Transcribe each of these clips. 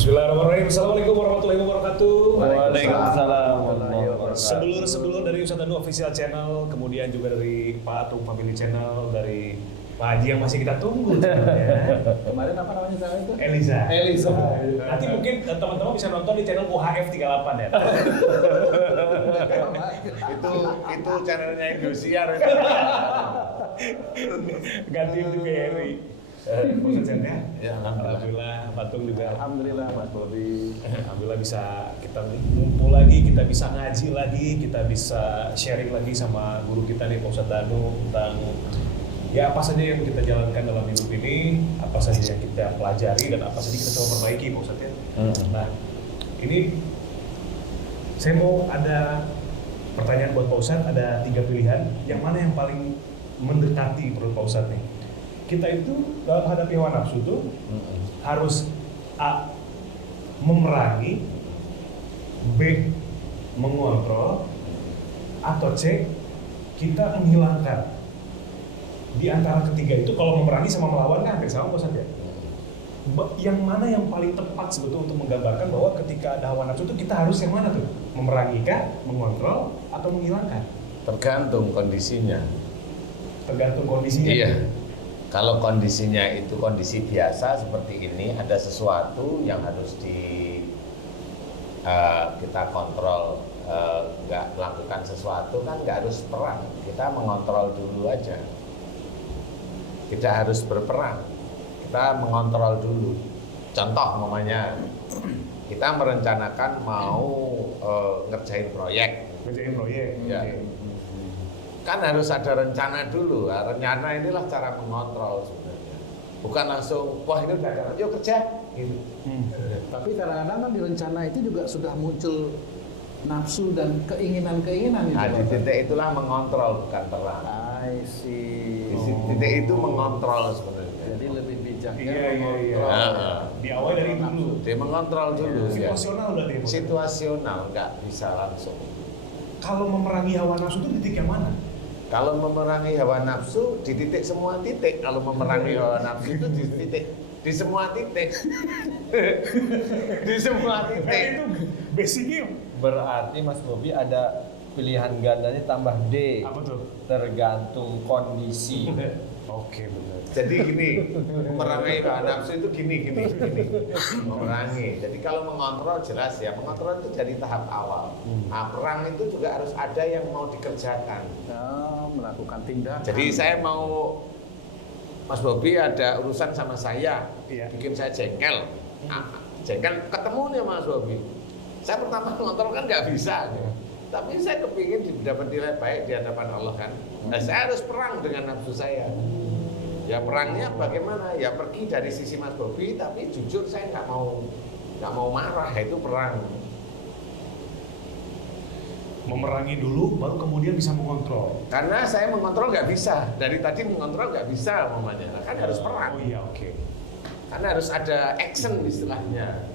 Bismillahirrahmanirrahim. Assalamualaikum warahmatullahi wabarakatuh. Waalaikumsalam warahmatullahi wabarakatuh. Sedulur-sedulur dari Ustadz Danu Official Channel, kemudian juga dari Pak Atung Family Channel, dari Pak Haji yang masih kita tunggu sebenarnya. Kemarin apa namanya saya itu? Eliza. Eliza. Nanti mungkin teman-teman bisa nonton di channel UHF 38 ya. itu channelnya Indosiar. Gantiin di BRI. Maksudnya ya? Ya, Alhamdulillah, Patung juga. Alhamdulillah Mas Bobi. Alhamdulillah bisa kita ngumpul lagi, kita bisa ngaji lagi, kita bisa sharing lagi sama guru kita nih Pak Ustadz Danu tentang ya apa saja yang kita jalankan dalam hidup ini, apa saja yang kita pelajari dan apa saja kita coba perbaiki Pak Ustadz ya. Nah, ini saya mau ada pertanyaan buat Pak Ustadz, ada 3 pilihan, yang mana yang paling mendekati menurut Pak Ustadz nih? Kita itu dalam menghadapi hawa nafsu itu harus A. memerangi, B. mengontrol, atau C. kita menghilangkan. Di antara ketiga itu kalau memerangi sama melawan kan hampir sama Ustadz ya. Yang mana yang paling tepat sebetulnya untuk menggambarkan bahwa ketika ada hawa nafsu itu kita harus yang mana tuh? Memerangi kah, mengontrol, atau menghilangkan? Tergantung kondisinya. Tergantung kondisinya. Iya. Kalau kondisinya itu kondisi biasa seperti ini, ada sesuatu yang harus kita kontrol, nggak melakukan sesuatu kan nggak harus perang. Kita mengontrol dulu aja. Tidak harus berperang. Kita mengontrol dulu. Contoh namanya, kita merencanakan mau ngerjain proyek. Ngerjain proyek. Ya. Okay. Kan harus ada rencana dulu. Rencana inilah cara mengontrol sebenarnya. Bukan langsung, wah ini udah ada, yuk kerja. Gitu. Tapi kadang-kadang kan di rencana itu juga sudah muncul nafsu dan keinginan-keinginan gitu. Nah, di titik itulah mengontrol, bukan perang. I see. Di titik itu mengontrol sebenarnya. Jadi lebih bijaknya Iya. mengontrol. Diawali dari dulu. Dia mengontrol dulu. Ya. Situasional berarti ya, Pak? Situasional, nggak bisa langsung. Kalau memerangi hawa nafsu itu titik yang mana? Kalau memerangi hawa nafsu di titik semua titik. Kalau memerangi hawa nafsu itu di titik, di semua titik. Di semua titik. Itu basicnya Berarti Mas Bobi ada pilihan gandanya tambah D. apa tuh? Tergantung kondisi. Oke, benar. Jadi gini, memerangi hawa nafsu itu gini. Memerangi. Jadi kalau mengontrol jelas ya, mengontrol itu dari tahap awal. Nah, perang itu juga harus ada yang mau dikerjakan. Melakukan tindakan. Jadi saya mau, Mas Bobi ada urusan sama saya, Iya. bikin saya jengkel. Jengkel ketemu nih Mas Bobi. Saya pertama mengontrol kan nggak bisa. Tapi saya kepingin dapat nilai baik di hadapan Allah kan. Nah, saya harus perang dengan nafsu saya. Ya perangnya bagaimana? Ya pergi dari sisi Mas Bobi, tapi jujur saya nggak mau marah, itu perang. Memerangi dulu, baru kemudian bisa mengontrol. Karena saya mengontrol nggak bisa, dari tadi mengontrol nggak bisa umpamanya, kan harus perang. Oh iya, oke. Karena harus ada action istilahnya.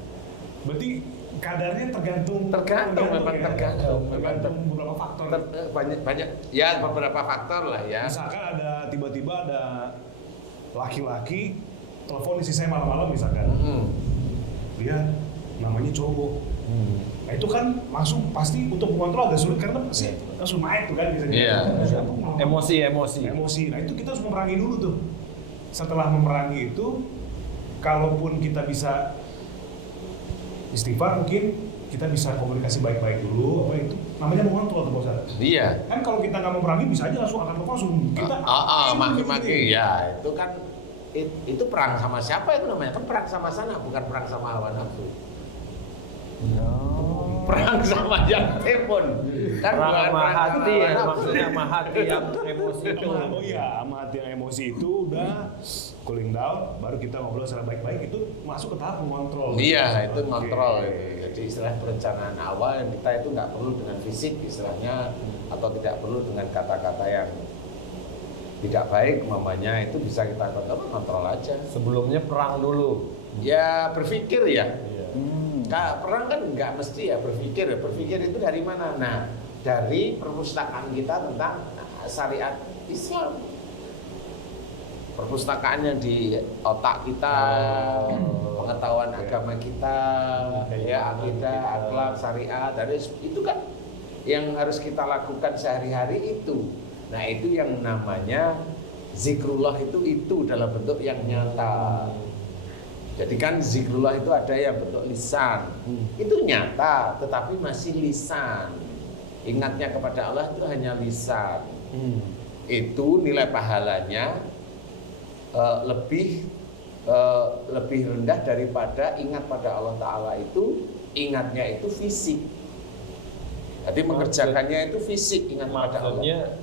Berarti kadarnya tergantung Memang ya? tergantung. Tergantung beberapa faktor. Banyak ya beberapa faktor lah ya. Misalkan ada tiba-tiba ada laki-laki telepon istri saya malam-malam misalkan. Dia namanya cowok. Nah itu kan langsung pasti untuk mengontrol agak sulit karena pasti langsung naik tuh kan biasanya. Iya. Emosi. Nah itu kita harus memerangi dulu tuh. Setelah memerangi itu, kalaupun kita bisa istighfar mungkin kita bisa komunikasi baik-baik dulu. Apa itu namanya mengontrol tuh Pak Ustadz. Iya. Kan kalau kita nggak memerangi bisa aja langsung akan langsung kita. Maki-maki ya itu kan itu perang sama siapa itu namanya? Kan perang sama sana, bukan perang sama hawa nafsu. Perang sama yang telepon. Kan Perang bukan sama perang hati hawa ya, nafsu. maksudnya sama hati yang emosi itu. Oh iya, sama hati yang emosi itu udah cooling down, baru kita ngobrol secara baik-baik itu masuk ke tahap mengontrol. Iya, itu Oke. ngontrol itu. Jadi istilah perencanaan awal yang kita itu nggak perlu dengan fisik istilahnya atau tidak perlu dengan kata-kata yang tidak baik umpamanya itu bisa kita kontrol aja. Sebelumnya perang dulu. Ya berpikir ya. Iya. Perang kan nggak mesti ya berpikir. Berpikir itu dari mana? Nah, dari perpustakaan kita tentang syariat Islam. perpustakaan yang di otak kita, pengetahuan agama kita, ya akidah, akhlak, syariat, dan itu kan yang harus kita lakukan sehari-hari itu. Nah itu yang namanya zikrullah itu dalam bentuk yang nyata. Jadi kan zikrullah itu ada yang bentuk lisan, itu nyata, tetapi masih lisan. Ingatnya kepada Allah itu hanya lisan. Itu nilai pahalanya lebih rendah daripada ingat pada Allah Ta'ala itu, ingatnya itu fisik. Jadi mengerjakannya itu fisik, ingat pada Allah. Maksudnya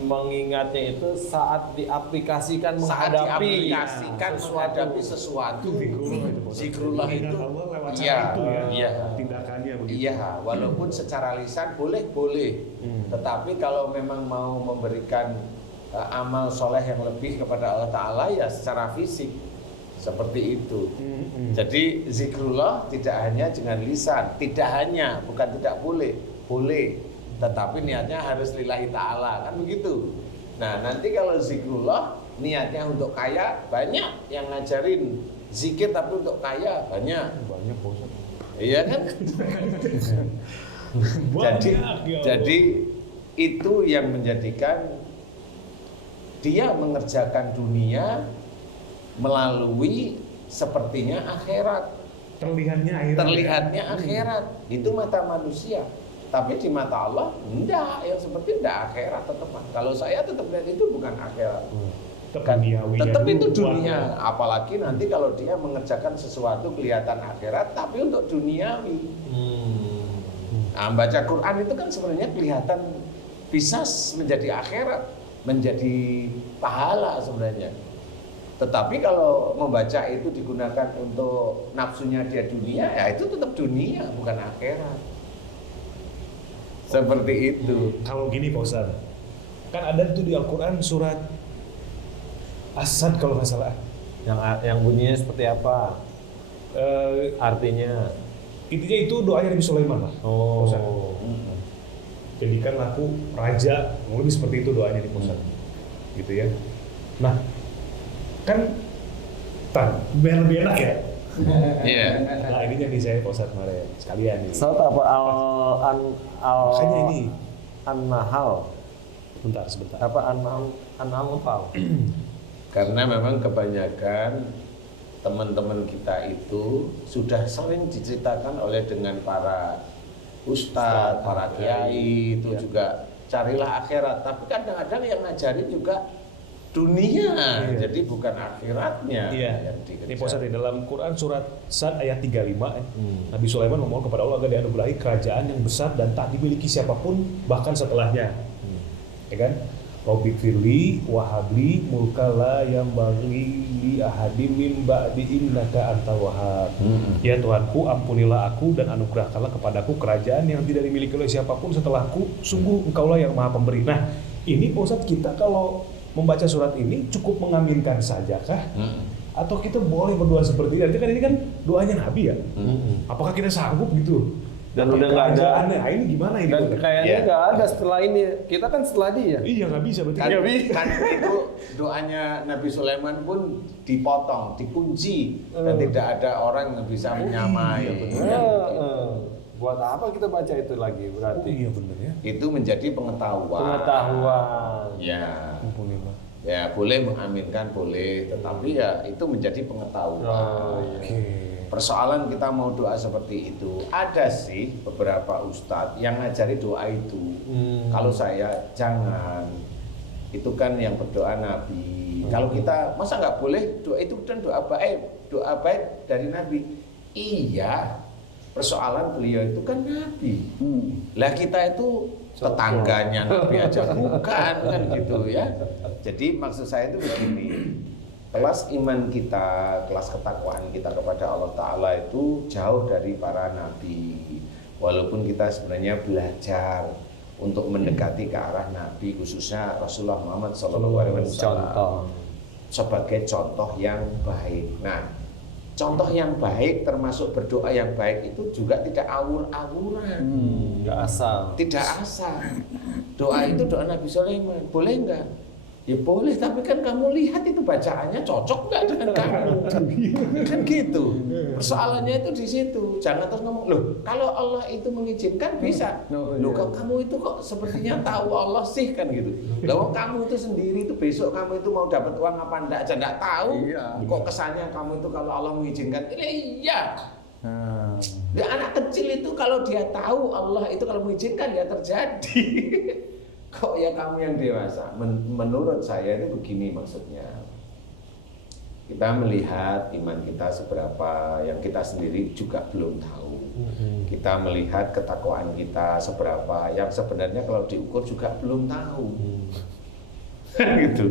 mengingatnya itu saat diaplikasikan menghadapi sesuatu. Zikrullah itu iya, iya, tindakannya begitu. iya, walaupun secara lisan boleh, tetapi kalau memang mau memberikan amal soleh yang lebih kepada Allah Ta'ala ya secara fisik seperti itu. Jadi zikrullah tidak hanya dengan lisan, bukan tidak boleh, tetapi niatnya harus lillahi ta'ala, kan begitu. Nah nanti kalau zikrullah niatnya untuk kaya, banyak yang ngajarin zikir tapi untuk kaya, banyak bosan. Iya kan? jadi itu yang menjadikan dia mengerjakan dunia melalui sepertinya akhirat. Terlihatnya akhirat. Itu mata manusia. Tapi di mata Allah, enggak, yang seperti enggak akhirat tetap. Kalau saya tetap lihat itu bukan akhirat. Tetap itu dunia. Apalagi nanti kalau dia mengerjakan sesuatu kelihatan akhirat, tapi untuk duniawi. Nah, baca Quran itu kan sebenarnya kelihatan bisa menjadi akhirat, menjadi pahala sebenarnya. Tetapi kalau membaca itu digunakan untuk nafsunya dia dunia, ya itu tetap dunia, bukan akhirat. Seperti itu. Kalau gini Pak Ustadz, kan ada tuh di Al-Quran surat As-Sad kalau nggak salah. Yang bunyinya seperti apa? Artinya? Intinya itu doanya Nabi Sulaiman lah. Oh. Jadikan aku raja, lebih seperti itu doanya di Ustadz. Gitu ya. Nah, kan biar lebih enak ya. Iya. Nah ini yang saya Pak Ustadz kemarin sekalian nih. Saat apa Makanya ini An-Nahl. Sebentar. Apa An-Nahl? Karena memang kebanyakan teman-teman kita itu sudah sering diceritakan oleh dengan para ustadz, para kiai itu juga carilah akhirat. Tapi kadang-kadang yang ngajarin juga dunia, jadi bukan akhiratnya. Iya. Ini Ustaz dalam Quran surat Sad ayat 35 Nabi Sulaiman memohon kepada Allah agar dianugerahi kerajaan yang besar dan tak dimiliki siapapun bahkan setelahnya. Ya kan? Rabbi firli wa habli mulka la yambaghi li ahadim min ba'di innaka antal wahhab. Ya Tuhanku, ampunilah aku dan anugerahkanlah kepadaku kerajaan yang tidak dimiliki oleh siapapun setelahku, sungguh Engkaulah yang Maha Pemberi. Nah, ini Pak Ustadz, kita kalau membaca surat ini cukup mengaminkan saja kah? Atau kita boleh berdoa seperti ini? Kan ini kan doanya Nabi ya. Apakah kita sanggup gitu? Dan udah nggak ada. Nah, ini gimana ini? Dan kayaknya nggak ada setelah ini. Kita kan setelah dia. Iya nggak bisa berarti. Kan itu doanya Nabi Sulaiman pun dipotong, dikunci dan tidak ada orang yang bisa menyamai. Buat apa kita baca itu lagi berarti? Iya benar ya. Itu menjadi pengetahuan. Ya. Ya boleh mengaminkan boleh, tetapi ya itu menjadi pengetahuan. Persoalan kita mau doa seperti itu, ada sih beberapa ustadz yang ngajari doa itu. Kalau saya jangan, itu kan yang berdoa Nabi. Kalau kita masa nggak boleh doa itu dan doa baik dari Nabi. Iya, persoalan beliau itu kan Nabi. Lah kita itu tetangganya Nabi aja bukan kan gitu ya. Jadi maksud saya itu begini. Kelas iman kita, kelas ketakwaan kita kepada Allah Ta'ala itu jauh dari para nabi. Walaupun kita sebenarnya belajar untuk mendekati ke arah nabi, khususnya Rasulullah Muhammad SAW sebagai contoh yang baik. Nah, contoh yang baik termasuk berdoa yang baik itu juga tidak awur-awuran. Nggak asal. Tidak asal. Doa itu doa Nabi Sulaiman, boleh enggak? Ya boleh, tapi kan kamu lihat itu bacaannya cocok nggak dengan kamu? Kan gitu. Persoalannya itu di situ. Jangan terus ngomong, loh kalau Allah itu mengizinkan bisa. Loh kok kamu itu kok sepertinya tahu Allah sih kan gitu. Loh kamu itu sendiri itu besok kamu itu mau dapat uang apa enggak aja enggak tahu. Kok kesannya kamu itu kalau Allah mengizinkan? Iya. Ya, anak kecil itu kalau dia tahu Allah itu kalau mengizinkan ya terjadi. Kok ya kamu yang dewasa? Menurut saya itu begini maksudnya. Kita melihat iman kita seberapa, yang kita sendiri juga belum tahu. Kita melihat ketakwaan kita seberapa, yang sebenarnya kalau diukur juga belum tahu. Gitu.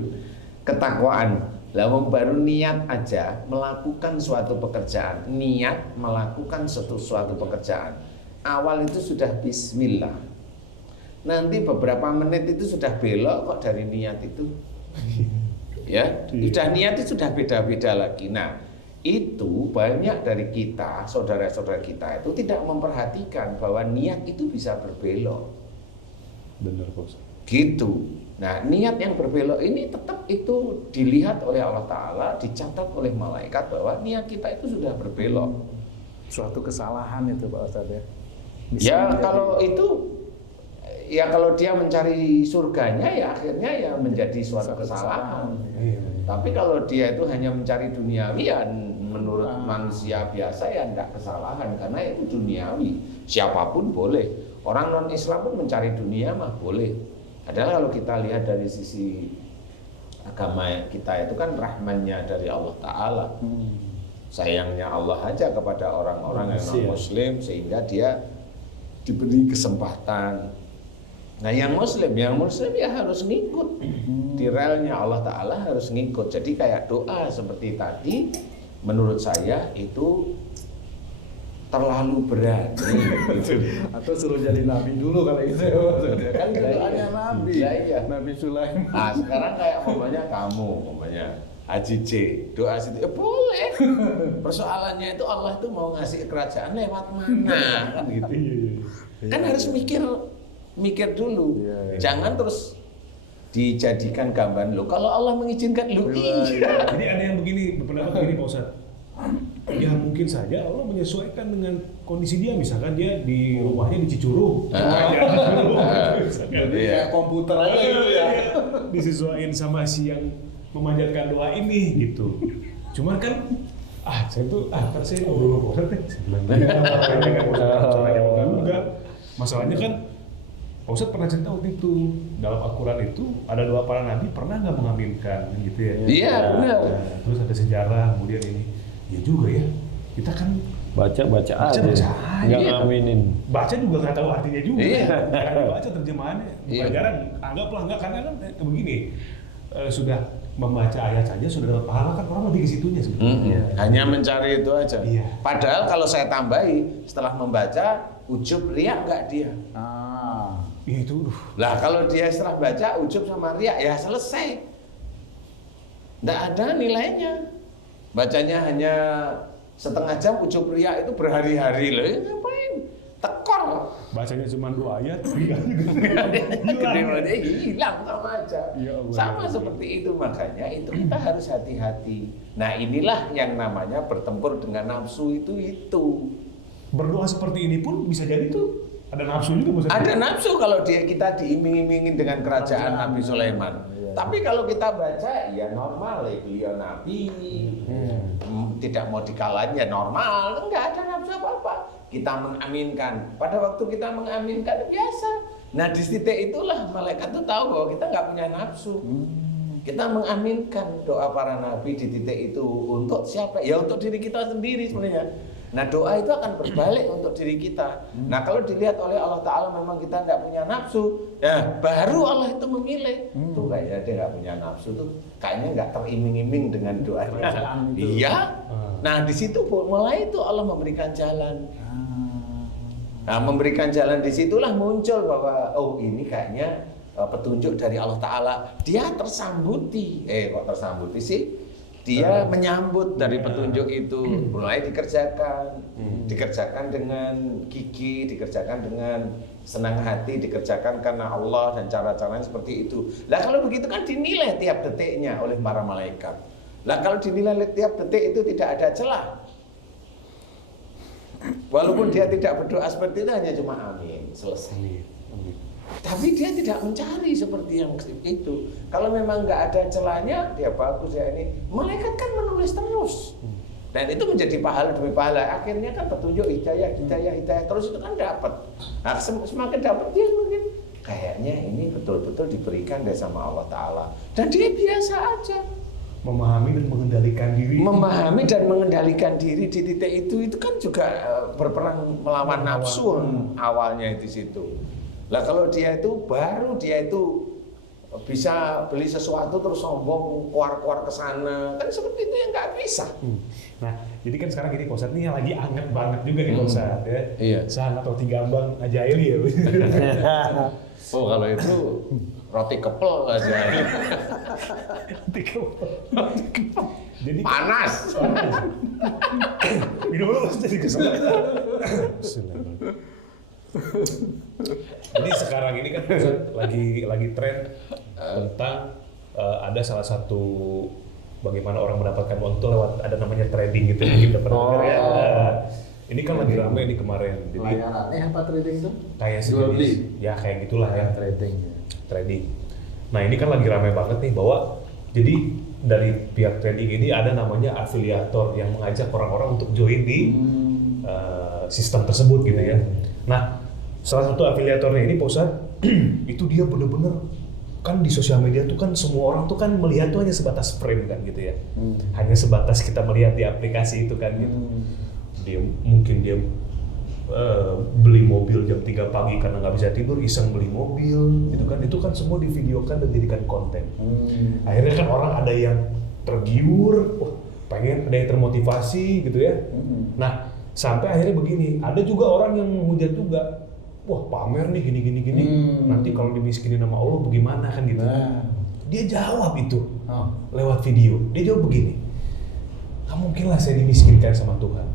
Ketakwaan. Lalu baru niat aja melakukan suatu pekerjaan. Niat melakukan suatu pekerjaan. Awal itu sudah bismillah. Nanti beberapa menit itu sudah belok kok dari niat itu. Ya, sudah niat itu sudah beda-beda lagi. Nah, itu banyak dari kita, saudara-saudara kita itu tidak memperhatikan bahwa niat itu bisa berbelok. Benar, Pak. Gitu. Nah, niat yang berbelok ini tetap itu dilihat oleh Allah Ta'ala, dicatat oleh malaikat bahwa niat kita itu sudah berbelok. Suatu kesalahan itu Pak Ustadz ya. Ya, kalau itu ya kalau dia mencari surganya ya akhirnya ya menjadi suatu kesalahan. Tapi kalau dia itu hanya mencari duniawi ya menurut manusia biasa ya enggak kesalahan karena itu duniawi. Siapapun boleh. Orang non-Islam pun mencari dunia mah boleh. Adalah kalau kita lihat dari sisi agama kita itu kan rahmannya dari Allah Ta'ala. Sayangnya Allah aja kepada orang-orang yang non-Muslim sehingga dia diberi kesempatan. Nah yang muslim ya harus ngikut di relnya Allah Ta'ala harus ngikut. Jadi kayak doa seperti tadi menurut saya itu terlalu berat gitu. Atau suruh jadi nabi dulu kalau itu kan doanya nabi. Iya. Nabi Sulaiman. Nah sekarang kayak kamu Haji J doa situ boleh. Persoalannya itu Allah itu mau ngasih kerajaan lewat mana kan gitu. Kan harus mikir dulu. Jangan terus dijadikan gambaran lo. Kalau Allah mengizinkan lo iya. Jadi ada yang berpendapat begini Pak Ustadz. Ya mungkin saja Allah menyesuaikan dengan kondisi dia, misalkan dia di rumahnya di Cicurug. Jadi kayak komputer aja gitu ya. Disesuaikan sama si yang memanjatkan doa ini gitu. Cuman kan saya ngobrol sama Pak Ustadz saya bilang enggak. Masalahnya kan Pak Ustadz pernah cerita waktu itu dalam Al-Quran itu ada doa para nabi pernah nggak mengaminkan gitu ya? Iya benar. Terus ada sejarah kemudian ini, ya juga ya kita kan baca aja, nggak ngaminin. Baca juga nggak tahu artinya juga. Iya. Jangan baca terjemahannya. Pelajaran anggaplah nggak karena kan begini sudah membaca ayat saja sudah dapat pahala kan orang lebih ke situnya sebetulnya. Hanya mencari itu aja. Iya. Padahal kalau saya tambahi setelah membaca ujub riak nggak dia? Ya itu. Lah kalau dia setelah baca ujub sama riak ya selesai. Nggak ada nilainya. Bacanya hanya setengah jam, ujub riak itu berhari-hari loh. Ngapain? Tekor. Bacanya cuma 2 ayat. Hilang sama aja. Ya Allah. Sama seperti itu makanya itu kita harus hati-hati. Nah inilah yang namanya bertempur dengan nafsu itu. Berdoa seperti ini pun bisa jadi tuh ada nafsu juga. Ada nafsu kalau kita diiming-imingin dengan kerajaan Nabi Sulaiman. Tapi kalau kita baca ya normal ya beliau Nabi. Tidak mau dikalahin ya normal, enggak ada nafsu apa-apa. Kita mengaminkan. Pada waktu kita mengaminkan biasa. Nah di titik itulah malaikat itu tahu bahwa kita nggak punya nafsu. Kita mengaminkan doa para nabi di titik itu untuk siapa? Ya untuk diri kita sendiri sebenarnya. Nah doa itu akan berbalik untuk diri kita. Nah kalau dilihat oleh Allah Ta'ala memang kita nggak punya nafsu, ya baru Allah itu memilih. Tuh kayaknya dia nggak punya nafsu tuh, kayaknya nggak teriming-iming dengan doanya. Iya. Nah di situ mulai itu Allah memberikan jalan. Nah memberikan jalan disitulah muncul bahwa oh ini kayaknya petunjuk dari Allah Ta'ala. Dia tersambuti. Kok tersambuti sih? Dia menyambut dari petunjuk itu, mulai dikerjakan dikerjakan dengan gigih, dikerjakan dengan senang hati, dikerjakan karena Allah dan cara-caranya seperti itu. Lah kalau begitu kan dinilai tiap detiknya oleh para malaikat. Lah kalau dinilai tiap detik itu tidak ada celah. Walaupun dia tidak berdoa seperti itu, hanya cuma amin, selesai. Tapi dia tidak mencari seperti yang itu. Kalau memang nggak ada celahnya, dia bagus ya ini. Malaikat kan menulis terus. Dan itu menjadi pahala demi pahala. Akhirnya kan petunjuk hidayah terus itu kan dapat. Nah, semakin dapat dia semakin kayaknya ini betul-betul diberikan dari sama Allah Ta'ala. Dan dia biasa aja. Memahami dan mengendalikan diri. Memahami dan mengendalikan diri di titik itu kan juga berperang melawan nafsu awalnya di situ. Lah kalau dia itu baru dia itu bisa beli sesuatu terus sombong keluar ke sana kan seperti itu yang nggak bisa. Nah, jadi kan sekarang gini Pak Ustadz nih yang lagi anget banget juga nih Pak Ustadz ya. Iya. Sangat roti gambang ajaib ya. Oh kalau itu roti kepel aja. Jadi Panas. minum dulu Mas jadi kesel. Jadi sekarang ini kan Ustadz lagi tren tentang ada salah satu bagaimana orang mendapatkan uang itu lewat ada namanya trading gitu mungkin udah pernah dengar ya. Ini kan lagi ramai nih kemarin. Jadi Layanannya apa trading itu? kayak Jual beli. ya kayak gitulah ya. Trading. Nah ini kan lagi ramai banget nih bahwa jadi dari pihak trading ini ada namanya afiliator yang mengajak orang-orang untuk join di sistem tersebut gitu ya. Nah salah satu afiliatornya ini Pak Ustadz itu dia bener-bener kan di sosial media tuh kan semua orang tuh kan melihat tuh hanya sebatas frame kan gitu ya. Hanya sebatas kita melihat di aplikasi itu kan gitu. Dia mungkin beli mobil jam 3 pagi karena nggak bisa tidur, iseng beli mobil gitu kan. Itu kan semua divideokan dan dijadikan konten. Akhirnya kan orang ada yang tergiur, wah, pengen, ada yang termotivasi gitu ya. Nah sampai akhirnya begini, ada juga orang yang menghujat juga, wah pamer nih gini. Nanti kalau dimiskinin sama Allah bagaimana kan gitu. Dia jawab itu lewat video. Dia jawab begini, nggak mungkin lah saya dimiskinkan sama Tuhan.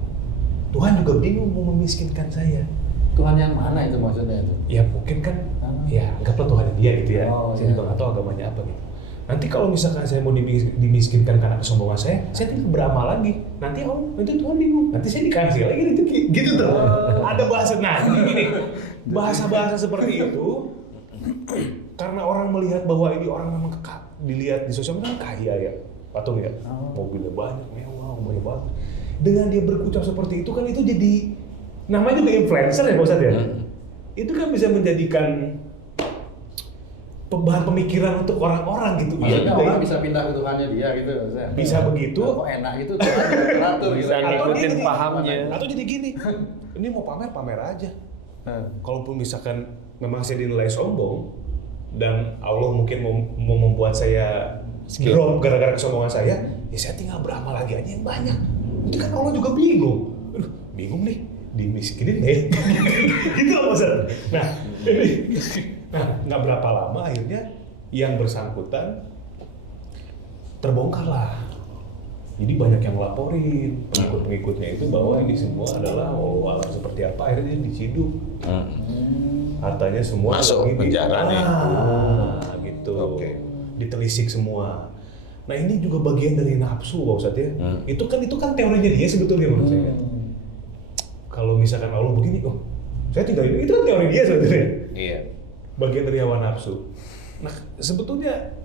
Tuhan juga bingung mau memiskinkan saya. Tuhan yang mana itu maksudnya itu? Ya mungkin kan, ya anggaplah Tuhan dia gitu ya. Saya iya. juga nggak tahu agamanya apa gitu. Nanti kalau misalkan saya mau dimiskinkan karena kesombongan saya tinggal beramal lagi. Nanti Tuhan bingung. Nanti saya dikasih lagi rezeki. Gitu tuh. Ada bahasa, nah gini, bahasa-bahasa seperti itu karena orang melihat bahwa ini orang memang dilihat di sosial media kaya ya, patung ya, mobilnya banyak, mewah, umurnya banget. Dengan dia berkucap seperti itu kan itu jadi namanya juga influencer ya Pak Ustadz ya. Itu kan bisa menjadikan bahan pemikiran untuk orang-orang gitu. Maksudnya orang bisa pindah ke Tuhannya dia gitu. Bisa begitu. Kok enak gitu Tuhan teratur gitu. Bisa ngikutin pahamnya. Atau jadi gini, ini mau pamer aja. Kalaupun misalkan memang saya dinilai sombong dan Allah mungkin mau membuat saya drop gara-gara kesombongan saya, ya saya tinggal beramal lagi aja yang banyak. Nanti kan Allah juga bingung. Aduh, bingung nih, dimiskinin deh. Gitu loh Ustaz. Nah, nggak berapa lama akhirnya yang bersangkutan terbongkar lah. Jadi banyak yang laporin pengikut-pengikutnya itu bahwa ini semua adalah alam seperti apa, akhirnya dia diciduk. Hartanya semua masuk penjara nih. Gitu. Ditelisik semua. Nah ini juga bagian dari nafsu Pak Ustadz ya. Itu kan teorinya dia sebetulnya menurut saya. Kalau misalkan Allah begini, saya tinggal ini, itu kan teori dia sebetulnya. Iya. Bagian dari hawa nafsu. Nah sebetulnya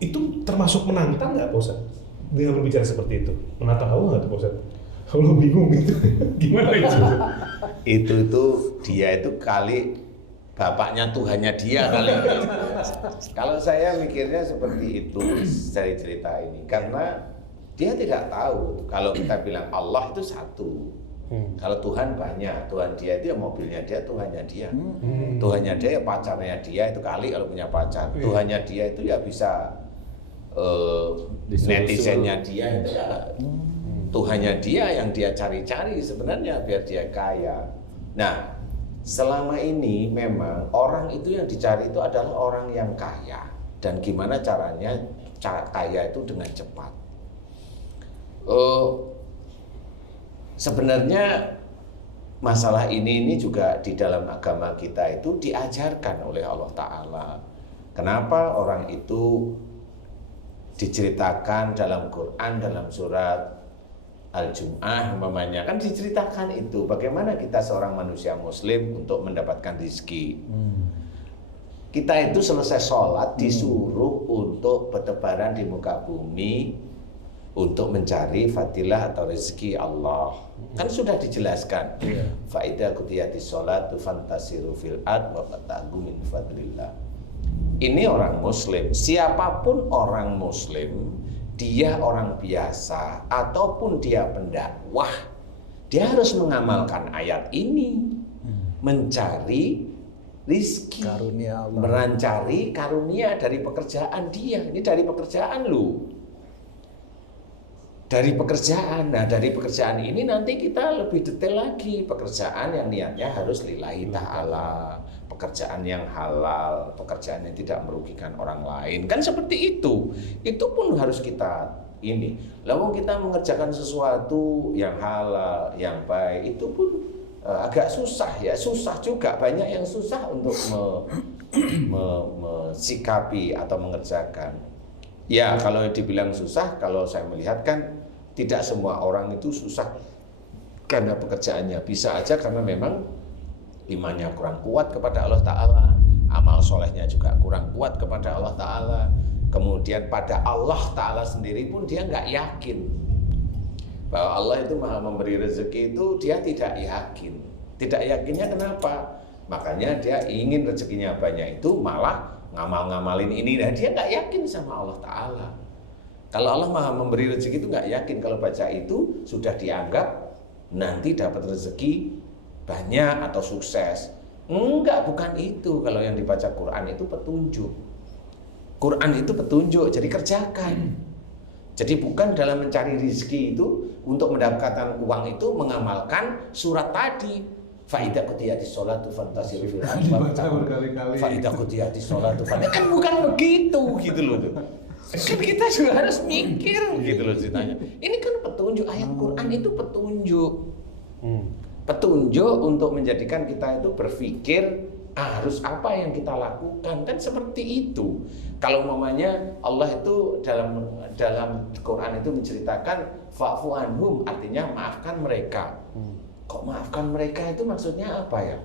itu termasuk menantang nggak Pak Ustadz? Dengan berbicara seperti itu, menantang Allah nggak tuh Pak Ustadz? Allah bingung gitu. Gimana itu? Itu dia itu kali bapaknya Tuhannya dia kali. Kalau saya mikirnya seperti itu dari cerita ini, karena dia tidak tahu kalau kita bilang Allah itu satu. Kalau Tuhan banyak, Tuhan dia itu ya mobilnya dia, Tuhannya dia. Tuhannya dia ya pacarnya dia itu kali kalau punya pacar. Tuhannya dia itu ya bisa netizennya dia itu ya. Tuhannya dia yang dia cari-cari sebenarnya biar dia kaya. Nah, selama ini memang orang itu yang dicari itu adalah orang yang kaya. Dan gimana caranya kaya itu dengan cepat. Sebenarnya masalah ini juga di dalam agama kita itu diajarkan oleh Allah Ta'ala. Kenapa orang itu diceritakan dalam Quran, dalam surat Al-Jum'ah umpamanya, kan diceritakan itu bagaimana kita seorang manusia muslim untuk mendapatkan rezeki. Kita itu selesai sholat disuruh untuk bertebaran di muka bumi untuk mencari fadilah atau rezeki Allah. Kan sudah dijelaskan. Fa idza qudiyatis sholatu fantasiru fil ard wa fatahu min fadlillah. Ini orang muslim, siapapun orang muslim, dia orang biasa ataupun dia pendakwah, dia harus mengamalkan ayat ini, mencari rizki, Karunia Allah. mencari karunia dari pekerjaan dia. Ini dari pekerjaan lu, dari pekerjaan. Nah, dari pekerjaan ini nanti kita lebih detail lagi, pekerjaan yang niatnya harus lillahi ta'ala, pekerjaan yang halal, pekerjaan yang tidak merugikan orang lain. Kan seperti itu pun harus kita ini. Lalu kita mengerjakan sesuatu yang halal, yang baik, itu pun agak susah ya, susah juga, banyak yang susah untuk mensikapi atau mengerjakan. Ya, kalau dibilang susah, kalau saya melihat kan tidak semua orang itu susah karena pekerjaannya, bisa aja karena memang imannya kurang kuat kepada Allah Ta'ala, amal solehnya juga kurang kuat kepada Allah Ta'ala, kemudian pada Allah Ta'ala sendiri pun dia nggak yakin bahwa Allah itu maha memberi rezeki, itu dia tidak yakin. Tidak yakinnya kenapa? Makanya dia ingin rezekinya banyak, itu malah ngamal-ngamalin ini. Nah, dia nggak yakin sama Allah Ta'ala. Kalau Allah maha memberi rezeki itu nggak yakin. Kalau baca itu sudah dianggap nanti dapat rezeki banyak atau sukses. Enggak, bukan itu. Kalau yang dibaca Quran itu petunjuk. Quran itu petunjuk, jadi kerjakan. Jadi bukan dalam mencari rezeki itu untuk mendapatkan uang itu mengamalkan surat tadi. Faidah qudhiyatis sholatu fantasiru fil ardh. Dibaca berkali-kali. Faidah qudhiyatis sholatu fantasiru. Kan bukan begitu gitu loh tuh. Kan kita juga harus mikir gitu loh ceritanya. Ini kan petunjuk, ayat Quran itu petunjuk. Petunjuk untuk menjadikan kita itu berpikir harus apa yang kita lakukan, kan seperti itu. Kalau mamanya Allah itu dalam Quran itu menceritakan fa'fu anhum, artinya maafkan mereka. Kok maafkan mereka itu maksudnya apa ya?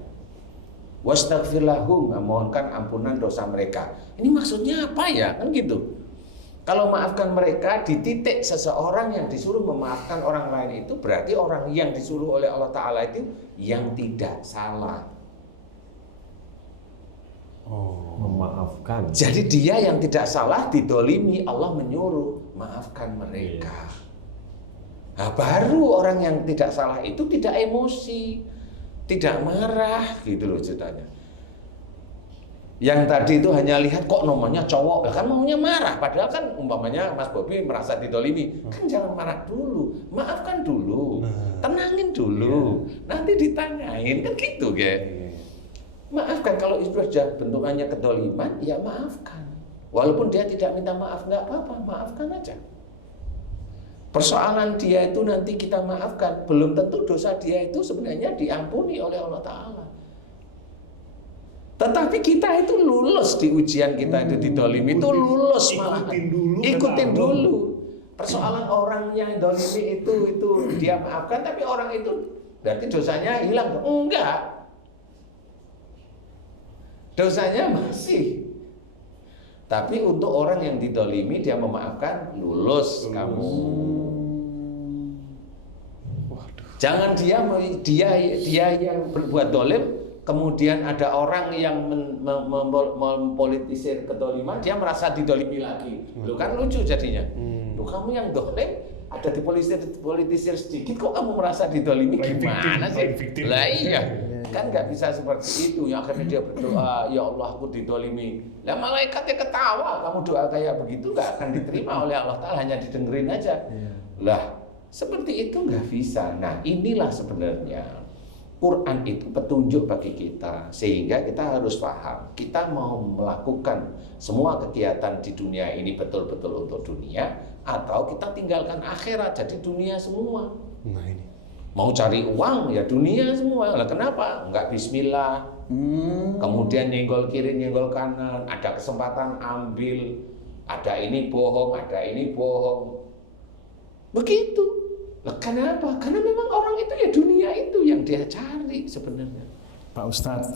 Wastaghfir lahum, mohonkan ampunan dosa mereka. Ini maksudnya apa ya? Kan gitu. Kalau maafkan mereka di titik seseorang yang disuruh memaafkan orang lain itu berarti orang yang disuruh oleh Allah Ta'ala itu yang tidak salah. Oh, memaafkan. Jadi dia yang tidak salah didolimi, Allah menyuruh maafkan mereka. Nah, baru orang yang tidak salah itu tidak emosi, tidak marah gitu loh ceritanya. Yang tadi itu hanya lihat kok namanya cowok, kan maunya marah. Padahal kan umpamanya Mas Bobi merasa didolimi, kan jangan marah dulu, maafkan dulu, tenangin dulu, nanti ditanyain, kan gitu ya. Maafkan, kalau itu sudah bentukannya kedoliman, ya maafkan. Walaupun dia tidak minta maaf, nggak apa-apa, maafkan aja. Persoalan dia itu nanti kita maafkan, belum tentu dosa dia itu sebenarnya diampuni oleh Allah Ta'ala. Tetapi kita itu lulus di ujian kita itu didolimi, itu lulus malah. Ikutin dulu. Persoalan orang yang dolimi itu dia maafkan, tapi orang itu berarti dosanya hilang. Enggak. Dosanya masih. Tapi untuk orang yang didolimi dia memaafkan, lulus kamu. Jangan dia yang berbuat dolim, kemudian ada orang yang mempolitisir kedoliman, dia merasa didolimi lagi. Lu kan lucu jadinya. Lu kamu yang dolim, ada dipolitisir sedikit, kok kamu merasa didolimi, gimana sih? Lah iya, kan nggak bisa seperti itu. Yang akhirnya dia berdoa, ya Allah aku didolimi. Lah malaikatnya ketawa, kamu doa kayak begitu nggak akan diterima oleh Allah Ta'ala, hanya didengerin aja. Lah seperti itu nggak bisa. Nah inilah sebenarnya Quran itu petunjuk bagi kita, sehingga kita harus paham kita mau melakukan semua kegiatan di dunia ini betul-betul untuk dunia, atau kita tinggalkan akhirat jadi dunia semua. Nah ini Mau cari uang ya dunia semua. Lah kenapa? Enggak bismillah. Kemudian nyenggol kiri, nyenggol kanan, ada kesempatan ambil, ada ini bohong, ada ini bohong. Begitu. Lah kenapa? Karena memang orang itu ya dunia itu yang dia cari sebenarnya. Pak Ustadz,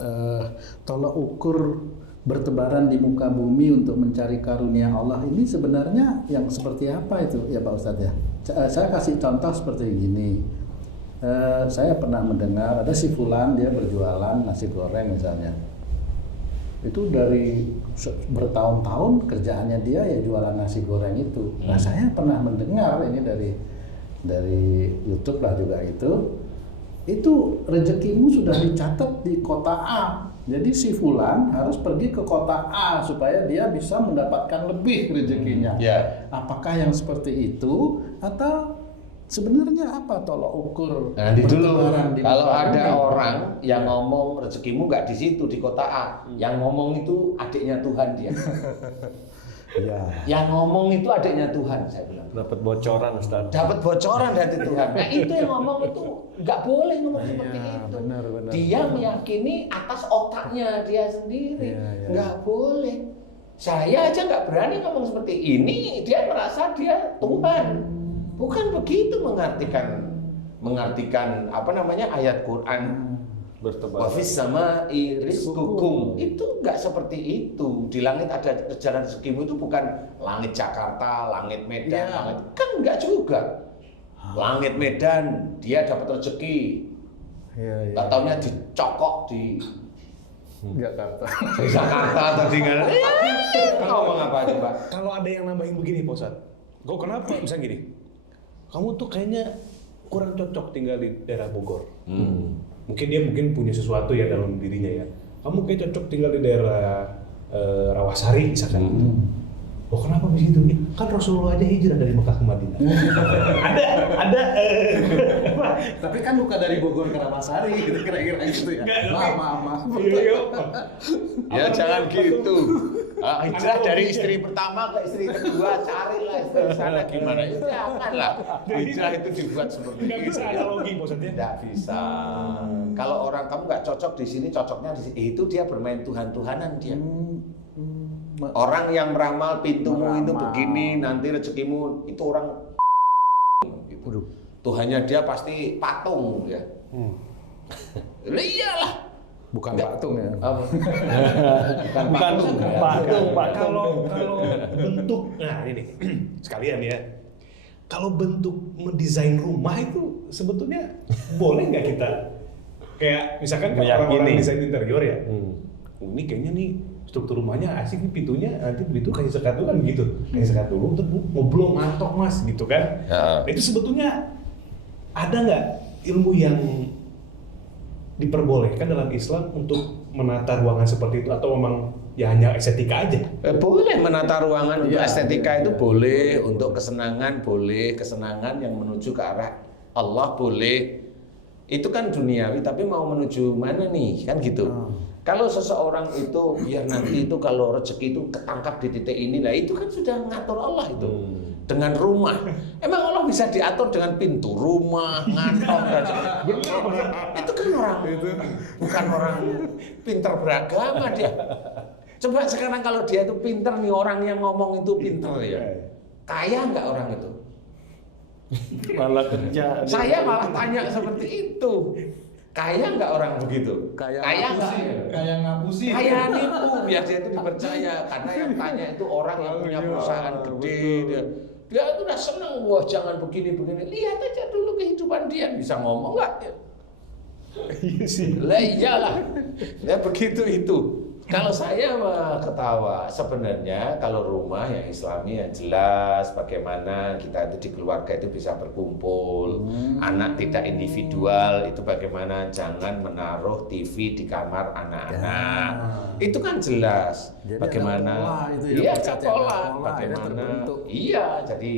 tolak ukur bertebaran di muka bumi untuk mencari karunia Allah ini sebenarnya yang seperti apa itu ya Pak Ustadz ya? Saya kasih contoh seperti gini. Saya pernah mendengar ada si fulan dia berjualan nasi goreng misalnya. Itu dari bertahun-tahun kerjaannya dia ya jualan nasi goreng itu. Nah saya pernah mendengar ini dari YouTube lah juga itu rezekimu sudah dicatat di kota A. Jadi si fulan harus pergi ke kota A supaya dia bisa mendapatkan lebih rezekinya. Apakah yang seperti itu atau sebenarnya apa tolak ukur? Nanti dulu, di kalau muka ada bumi? orang yang ngomong rezekimu nggak di situ di kota A, yang ngomong itu adiknya Tuhan dia. Ya. Yang ngomong itu adiknya Tuhan, saya bilang. Dapat bocoran Ustaz. Dapat bocoran dari Tuhan. Nah itu yang ngomong itu nggak boleh ngomong seperti itu. Benar. Dia meyakini atas otaknya dia sendiri, nggak boleh. Saya aja nggak berani ngomong seperti ini. Dia merasa dia Tuhan. Bukan begitu mengartikan apa namanya ayat Quran. Bertebaran. Wafis sama rizqukum itu nggak seperti itu. Di langit ada jalan rezekimu itu bukan langit Jakarta, langit Medan, langit kan nggak juga. Langit Medan dia dapat rezeki. Nggak taunya dicokok di Jakarta. Jakarta atau di mana? Ngomong apa coba? Kalau ada yang nambahin begini, Pak Ustadz, kok kenapa bisa gini? Kamu tuh kayaknya kurang cocok tinggal di daerah Bogor. Mungkin dia punya sesuatu ya dalam dirinya ya. Kamu kayak cocok tinggal di daerah Rawasari misalkan. Oh kenapa begitu? Kan Rasulullah aja hijrah dari Mekah ke Madinah. ada. Tapi kan bukan dari Bogor ke Ramasari gitu kira-kira gitu ya. Maaf. Ya jangan gitu. Hijrah dari istri pertama ke istri kedua, carilah istri sana gimana? Ya janganlah. Hijrah itu dibuat seperti Nggak itu. bisa analogi maksudnya. Tidak bisa. Kalau orang kamu nggak cocok di sini, cocoknya di sini. Itu dia bermain Tuhan-Tuhanan dia. Orang yang meramal pintumu itu begini, nanti rezekimu itu orang gitu. Tuhannya dia pasti patung ya. Iyalah. Bukan patung ya. Bukan patung. Kalau bentuk, nah ini nih, sekalian ya. Kalau bentuk mendesain rumah itu sebetulnya boleh nggak kita kayak misalkan orang-orang desain interior ya. Ini kayaknya nih struktur rumahnya asik nih pintunya nanti begitu kasih sekat dulu kan gitu. Kasih sekat dulu terus ngobrol mantok Mas gitu kan. Ya. Itu sebetulnya ada nggak ilmu yang diperbolehkan dalam Islam untuk menata ruangan seperti itu atau memang ya hanya estetika aja? Boleh menata ruangan untuk estetika itu boleh, untuk kesenangan boleh, kesenangan yang menuju ke arah Allah boleh. Itu kan duniawi tapi mau menuju mana nih kan gitu. Kalau seseorang itu biar nanti itu kalau rezeki itu ketangkap di titik ini lah itu kan sudah mengatur Allah itu. Dengan rumah. Emang Allah bisa diatur dengan pintu rumah, ngantong dan itu kan orang bukan orang pinter beragama dia. Coba sekarang kalau dia itu pinter nih orang yang ngomong itu pinter ya. Kaya nggak orang itu? Malah kerja. Saya malah tanya seperti itu. Kaya nggak orang begitu? Kaya nggak? Kayak ngapusi. Kaya nipu biar dia itu dipercaya karena yang tanya itu orang yang punya perusahaan gede. Dia itu udah seneng, wah jangan begini. Lihat aja dulu kehidupan dia bisa ngomong nggak? Iya sih. Lah iyalah. Ya begitu itu. Kalau saya mah ketawa, sebenarnya kalau rumah yang Islami yang jelas bagaimana kita itu di keluarga itu bisa berkumpul, anak tidak individual itu bagaimana jangan menaruh TV di kamar anak-anak, itu kan jelas. Jadi bagaimana? ada pola itu ya, Iya, Pak, ada pola. ada Bagaimana? terbentuk. Iya, jadi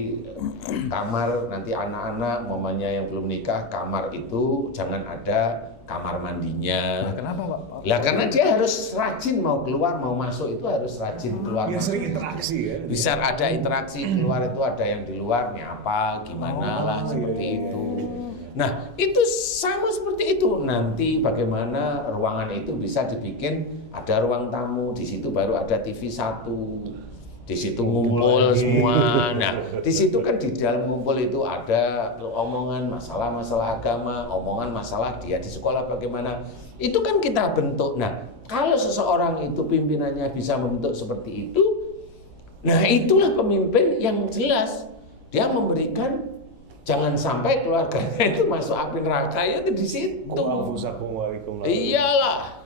kamar nanti anak-anak, mamanya yang belum nikah, kamar itu jangan ada kamar mandinya. Nah, kenapa Pak? Lah karena dia harus rajin mau keluar mau masuk itu harus rajin keluar. Biar masuk. sering interaksi ya. Bisa ada interaksi keluar itu ada yang di luar nih apa gimana lah seperti itu. Nah, itu sama seperti itu. Nanti bagaimana ruangan itu bisa dibikin ada ruang tamu, di situ baru ada TV 1. Di situ ngumpul semua. Nah, di situ kan di dalam ngumpul itu ada omongan masalah-masalah agama, omongan masalah dia di sekolah bagaimana. Itu kan kita bentuk. Nah, kalau seseorang itu pimpinannya bisa membentuk seperti itu, nah itulah pemimpin yang jelas. Dia memberikan, jangan sampai keluarganya itu masuk api neraka, itu di situ. Iyalah.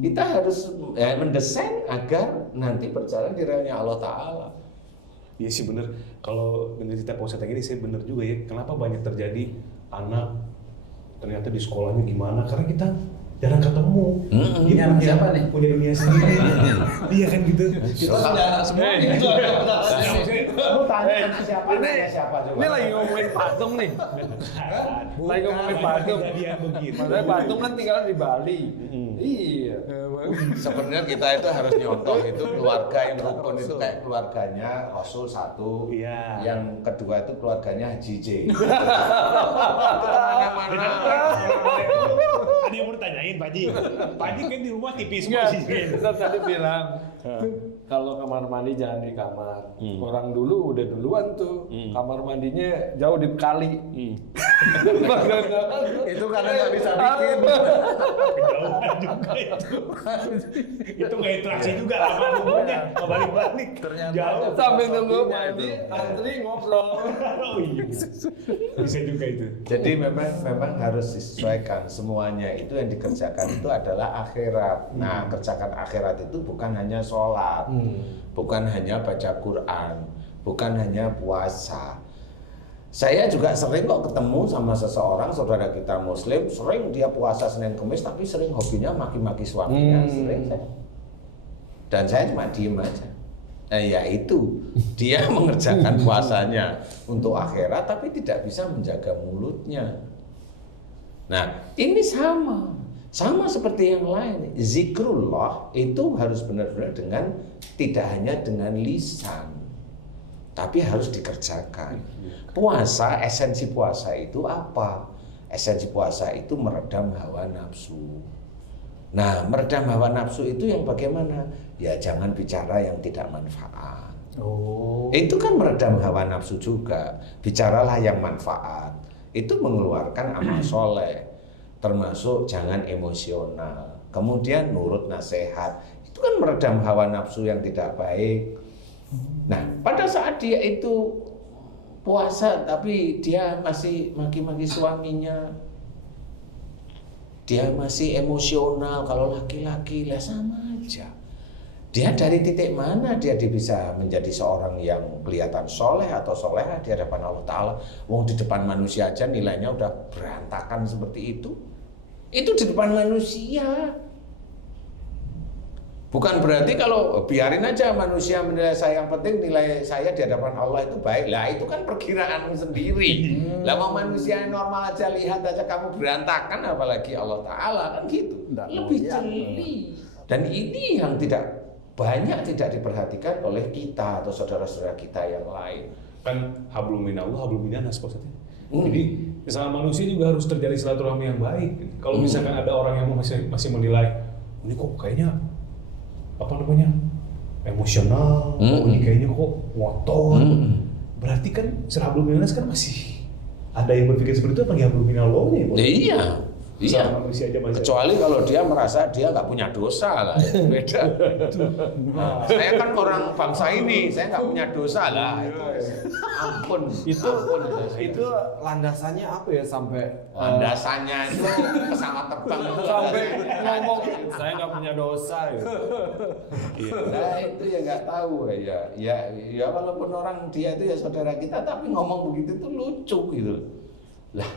Kita harus mendesain agar nanti berjalan di relnya Allah Ta'ala. Iya sih bener. Kalau dengan cerita Pak Ustadz yang ini saya bener juga ya. Kenapa banyak terjadi anak ternyata di sekolahnya gimana? Karena kita jarang ketemu. Dia punya, siapa nih? punya dunia sendiri. Iya kan gitu. Kita sudah anak semua gitu. Lu tanya siapa? Nanya siapa coba? Ini lagi ngomongin patung nih. Lagi ngomongin patung. Padahal patung kan tinggal di Bali. Iya. Sebenarnya kita itu harus nyontoh itu keluarga yang rukun itu kayak keluarganya Rasul 1, Iya. yang kedua itu keluarganya Haji J. Kemana-mana. Ada yang mau ditanyain Pak Haji. Pak Haji kan di rumah TV semua Enggak, sih. kita tadi bilang kalau kamar mandi jangan di kamar. Orang dulu udah duluan tuh. Kamar mandinya jauh di kali. Itu karena nggak bisa bikin. Kejauhan juga itu. Itu nggak interaksi juga lama nunggunya. Nggak balik-balik. Ternyata Jauh. Sampai nunggu Filosofinya mandi, itu. antri ngobrol. Oh iya. Bisa juga itu. Jadi memang harus disesuaikan semuanya itu yang dikerjakan itu adalah akhirat. Nah, kerjakan akhirat itu bukan hanya sholat, bukan hanya baca Quran, bukan hanya puasa. Saya juga sering kok ketemu sama seseorang, saudara kita Muslim, sering dia puasa Senin Kemis, tapi sering hobinya maki-maki suaminya, sering saya. Dan saya cuma diem aja. Ya itu, dia mengerjakan puasanya untuk akhirat, tapi tidak bisa menjaga mulutnya. Nah, ini sama seperti yang lain. Zikrullah itu harus benar-benar dengan tidak hanya dengan lisan, tapi harus dikerjakan. Puasa, esensi puasa itu apa? Esensi puasa itu meredam hawa nafsu. Nah, meredam hawa nafsu itu yang bagaimana? Ya jangan bicara yang tidak manfaat. Itu kan meredam hawa nafsu juga. Bicaralah yang manfaat. Itu mengeluarkan amal soleh. Termasuk jangan emosional. Kemudian nurut nasihat. Itu kan meredam hawa nafsu yang tidak baik. Nah, pada saat dia itu puasa tapi dia masih maki-maki suaminya, dia masih emosional. Kalau laki-laki lah sama aja. Dia dari titik mana dia bisa menjadi seorang yang kelihatan soleh atau soleha di hadapan Allah Ta'ala? Wong di depan manusia aja nilainya udah berantakan seperti itu. Itu di depan manusia. Bukan berarti kalau biarin aja manusia menilai saya, yang penting nilai saya di hadapan Allah itu baik. Lah itu kan perkiraanmu sendiri. Lah mau manusia yang normal aja lihat aja kamu berantakan, apalagi Allah Ta'ala kan gitu. Lebih jeli. Dan ini yang tidak diperhatikan oleh kita atau saudara-saudara kita yang lain. Kan hablum minallah, hablum minannas maksudnya. Jadi misalnya manusia juga harus terjadi silaturahmi yang baik. Kalau misalkan ada orang yang masih menilai, ini kok kayaknya emosional, ini kayaknya kok ngotot. Berarti kan hablum minannas kan masih ada yang berpikir seperti itu, apa yang hablum minallahnya? Iya. Manusia aja masih. Kecuali kalau dia merasa dia nggak punya dosa lah, itu beda. Nah, saya kan orang bangsa ini, saya nggak punya dosa lah. Ampun. Itu landasannya apa ya sampai Landasannya itu pesawat terbang itu sampai ngomong saya nggak punya dosa gitu. Nah itu ya nggak tahu ya walaupun orang dia itu ya saudara kita, tapi ngomong begitu tuh lucu gitu. Lah,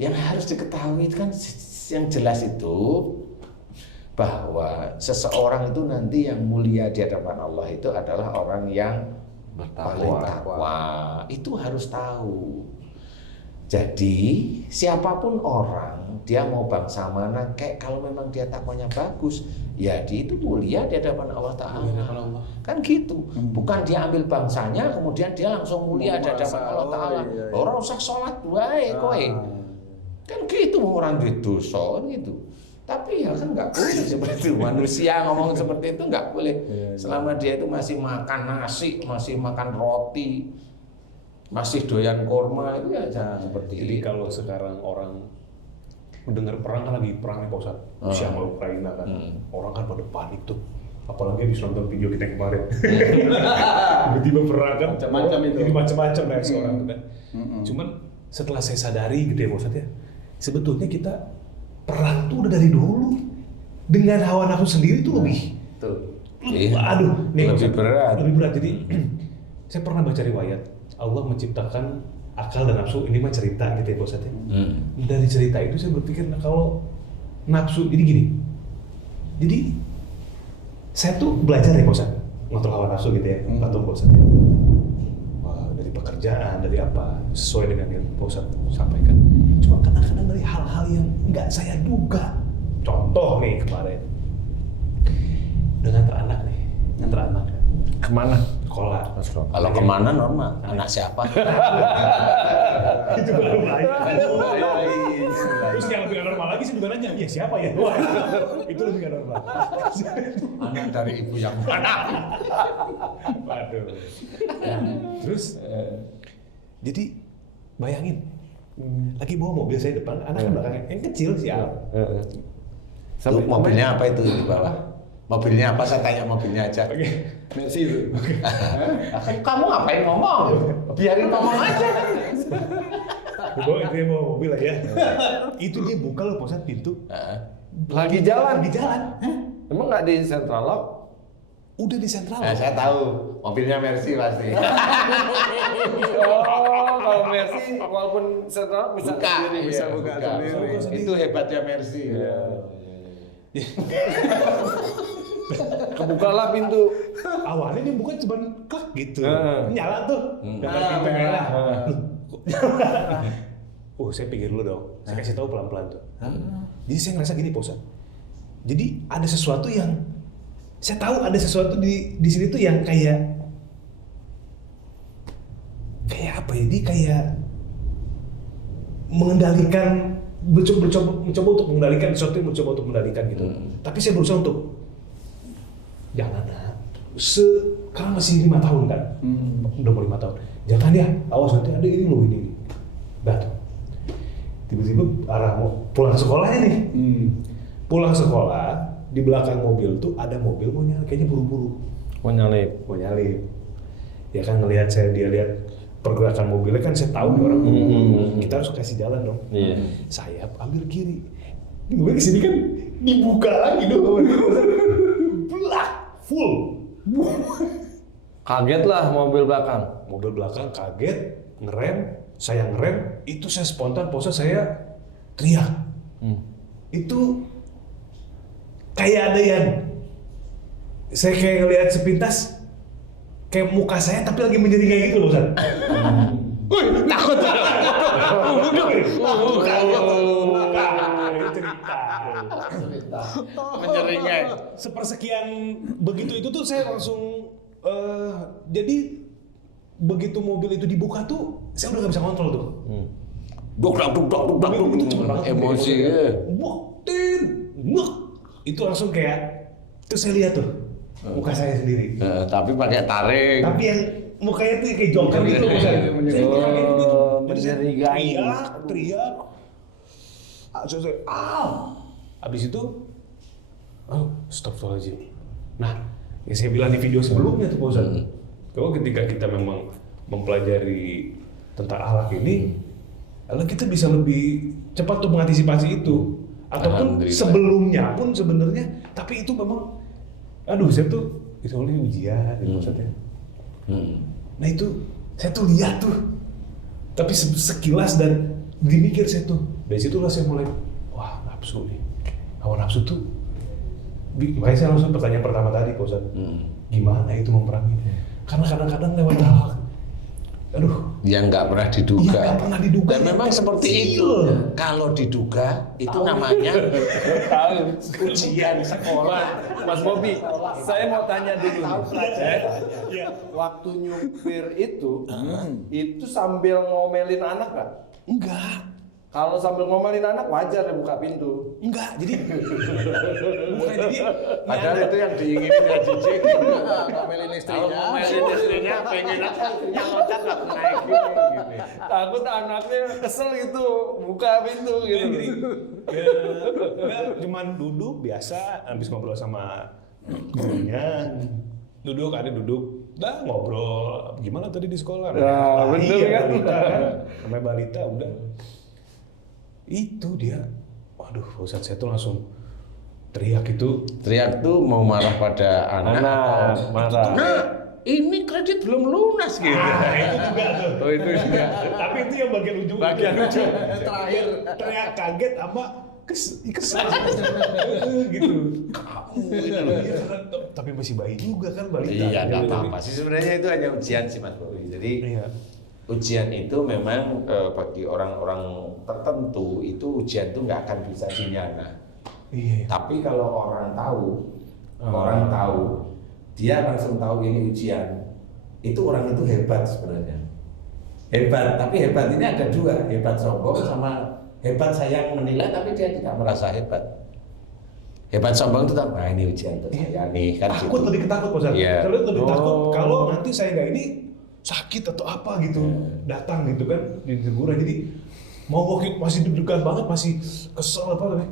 yang harus diketahui kan yang jelas itu bahwa seseorang itu nanti yang mulia di hadapan Allah itu adalah orang yang paling takwa. Itu harus tahu. Jadi siapapun orang, dia mau bangsa mana, kayak kalau memang dia takwanya bagus, ya dia itu mulia di hadapan Allah Ta'ala. Kan gitu. Bukan dia ambil bangsanya, kemudian dia langsung mulia di hadapan Allah Ta'ala. Orang usah sholat baik, kowe. Kan gitu orang duit dosa kan gitu. Tapi ya kan nggak boleh seperti itu. Manusia ngomong seperti itu nggak boleh. Selama dia itu masih makan nasi, masih makan roti, masih doyan kurma, itu ya jangan seperti Jadi itu. kalau sekarang orang mendengar perang, kan lagi perang nih Pak Ustadz, Rusia sama Ukraina kan, orang kan pada panik tuh. Apalagi habis nonton video kita yang kemarin, tiba-tiba perang kan, Macam-macam itu. jadi macam-macam reaksi orang tuh kan. Cuman setelah saya sadari gitu ya Pak Ustadz ya, sebetulnya kita perang tuh udah dari dulu. Dengan hawa nafsu sendiri tuh lebih, aduh, nih Pak Lebih Ustadz, berat. lebih berat. Jadi saya pernah baca riwayat, Allah menciptakan akal dan nafsu, ini mah cerita gitu ya Pak Ustadz ya. Dari cerita itu saya berpikir, nah kalau nafsu, jadi gini, jadi saya tuh belajar ya Pak Ustadz, ngatur hawa nafsu gitu ya, ngatur Pak Ustadz ya. Wah, dari pekerjaan, dari apa, sesuai dengan yang Pak Ustadz sampaikan. Cuma kadang-kadang dari hal-hal yang nggak saya duga. Contoh nih kemarin, udah ngantar anak nih, ngantar anak Kemana? sekolah. Kalau kemana normal, anak siapa? Itu baru bahaya. Terus yang lebih normal lagi sih juga nanya, ya siapa ya? Wah, itu lebih gak normal. Anak dari ibu yang mana? Waduh. Terus, jadi bayangin, lagi bawa mobil saya depan, anak belakangnya, yang kecil sih Al. Itu mobilnya apa itu di bawah? Mobilnya apa? Saya tanya mobilnya aja. Oke. Messi itu. Kamu ngapain ngomong? Biarin ngomong aja. Dia bawa mobil lah ya. Itu dia buka loh Pak pintu. Lagi jalan. Lagi jalan. Hah? Emang nggak di Central Lock? Udah di sentral. Nah, saya tahu mobilnya Mercy pasti. Oh, kalau Messi walaupun Central Lock bisa Buka, sendiri, bisa iya, buka buka. sendiri. Itu hebatnya Mercy. Kebukalah pintu. Awalnya dia bukan cuma klak gitu. Heeh. Nyala tuh. Depan pintu merah. Oh, saya pikir dulu dong. Saya kasih tahu pelan-pelan tuh. Jadi saya ngerasa gini, Pak Ustadz. Jadi ada sesuatu yang saya tahu ada sesuatu di sini tuh yang kayak apa ya? Dia kayak mengendalikan, mencoba untuk mengendalikan sesuatu yang mencoba untuk mengendalikan gitu. Tapi saya berusaha untuk jangan, sekarang masih 5 tahun kan, udah mau 5 tahun. Jangan ya, awas nanti ada ini loh ini. Batu. Tiba-tiba arah mau pulang sekolahnya nih. Pulang sekolah, di belakang mobil tuh ada mobil mau nyalip, kayaknya buru-buru. Mau nyalip. Mau nyalip. Ya kan ngelihat dia lihat pergerakan mobilnya kan saya tahu nih orang. Kita harus kasih jalan dong. Iya. Saya ambil kiri. Ini mobil kesini kan dibuka lagi dong. Belak, full. Kaget lah mobil belakang. Mobil belakang kaget, ngerem, saya ngerem, itu saya spontan pose saya teriak. Itu kayak ada yang saya kayak ngelihat sepintas kayak muka saya tapi lagi menyeringai gitu loh Ustaz. Takut. Cerita. Menyeringai. Sepersekian begitu itu tuh saya langsung jadi begitu mobil itu dibuka tuh saya udah nggak bisa kontrol tuh. Duk Itu cepet banget. emosi. Wah, itu langsung kayak terus saya lihat tuh muka saya sendiri. Tapi pakai taring. Tapi yang mukanya tuh kayak joker gitu Ustaz. Saya kaget gitu. Jadi saya menyeringai. teriak. Saya abis itu astagfirullahaladzim. Nah, yang saya bilang di video sebelumnya tuh Pak Ustaz. Kalau ketika kita memang mempelajari tentang akhlak ini, lalu kita bisa lebih cepat untuk mengantisipasi itu. Ataupun Alhamdulillah. sebelumnya pun sebenarnya, tapi itu memang, saya tuh itu oleh ujian gitu maksudnya. Nah itu saya tuh lihat tuh, tapi sekilas dan dimikir saya tuh. Dari situlah saya mulai, wah nafsu nih, hawa nafsu tuh. Makanya saya langsung pertanyaan pertama tadi Pak Ustadz, gimana itu memerangi? Karena kadang-kadang lewat hal Aduh, yang nggak pernah diduga. Iya, nggak pernah diduga. Dan memang seperti itu. Kalau diduga itu namanya ujian sekolah. Mas Bobi, saya mau tanya dulu. Iya. Waktu nyupir itu sambil ngomelin anak nggak? Enggak. Kalau sambil ngomelin anak wajar ya buka pintu. Enggak, jadi bukan jadi Padahal itu yang diinginin ya Cici. Ngomelin Kalau ngomelin istrinya pengen aja istrinya loncat nggak naik gini. Takut anaknya kesel gitu, buka pintu gitu. enggak cuman duduk biasa habis ngobrol sama gurunya. Duduk, dah ngobrol. Gimana tadi di sekolah? Ya, bener iya, kan? balita kan. Namanya balita udah. Itu dia. Waduh, Ustadz saya tuh langsung teriak itu. Teriak tuh mau marah pada anak. Marah. Nah, ini kredit belum lunas gitu. Nah, itu juga tuh. Oh itu juga. Tapi itu yang bagian ujung. Bagian ujung. Terakhir teriak kaget sama kesal gitu. Iya, tapi masih bayi juga kan balita. Iya, nggak apa-apa sih sebenarnya itu hanya ujian sih Mas Bobi. Jadi Iya. ujian itu memang bagi orang-orang tertentu itu ujian itu nggak akan bisa dinyana. Iya. Tapi kalau orang tahu, dia langsung tahu ini ujian. Itu orang itu hebat sebenarnya. Hebat, tapi hebat ini ada dua, hebat sombong sama hebat saya menilai tapi dia tidak merasa hebat. Hebat sombong itu apa? Ini ujian untuk saya nih kan. Takut, gitu. lebih ketakut Pak Ustadz. Iya. Kalau lebih takut kalau nanti saya nggak ini sakit atau apa gitu datang gitu kan di teguran. Jadi mau masih deg-degan banget, masih kesel apa tapi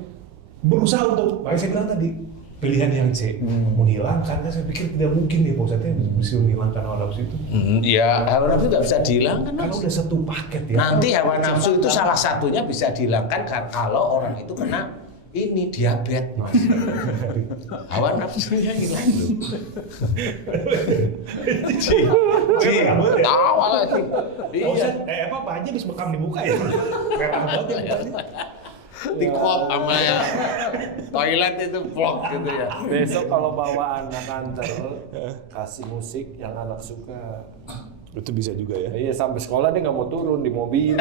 berusaha untuk, kayak saya bilang tadi, pilihan yang C menghilangkan kan saya pikir tidak mungkin nih Pak Ustadz bisa menghilangkan hawa nafsu itu. Ya hawa nafsu nggak bisa dihilangkan. Kalau udah satu paket ya. Nanti hawa nafsu itu salah satunya bisa dihilangkan kalau orang itu kena ini diabetes Mas. Hawa nafsunya hilang loh. Kamu Tawa lagi. Iya. apa aja bisa bekam di muka ya. Merah banget ya. Tikop sama ya. Toilet itu vlog gitu ya. Besok kalau bawa anak antar, kasih musik yang anak suka. Itu bisa juga ya. Iya, sampai sekolah dia nggak mau turun di mobil.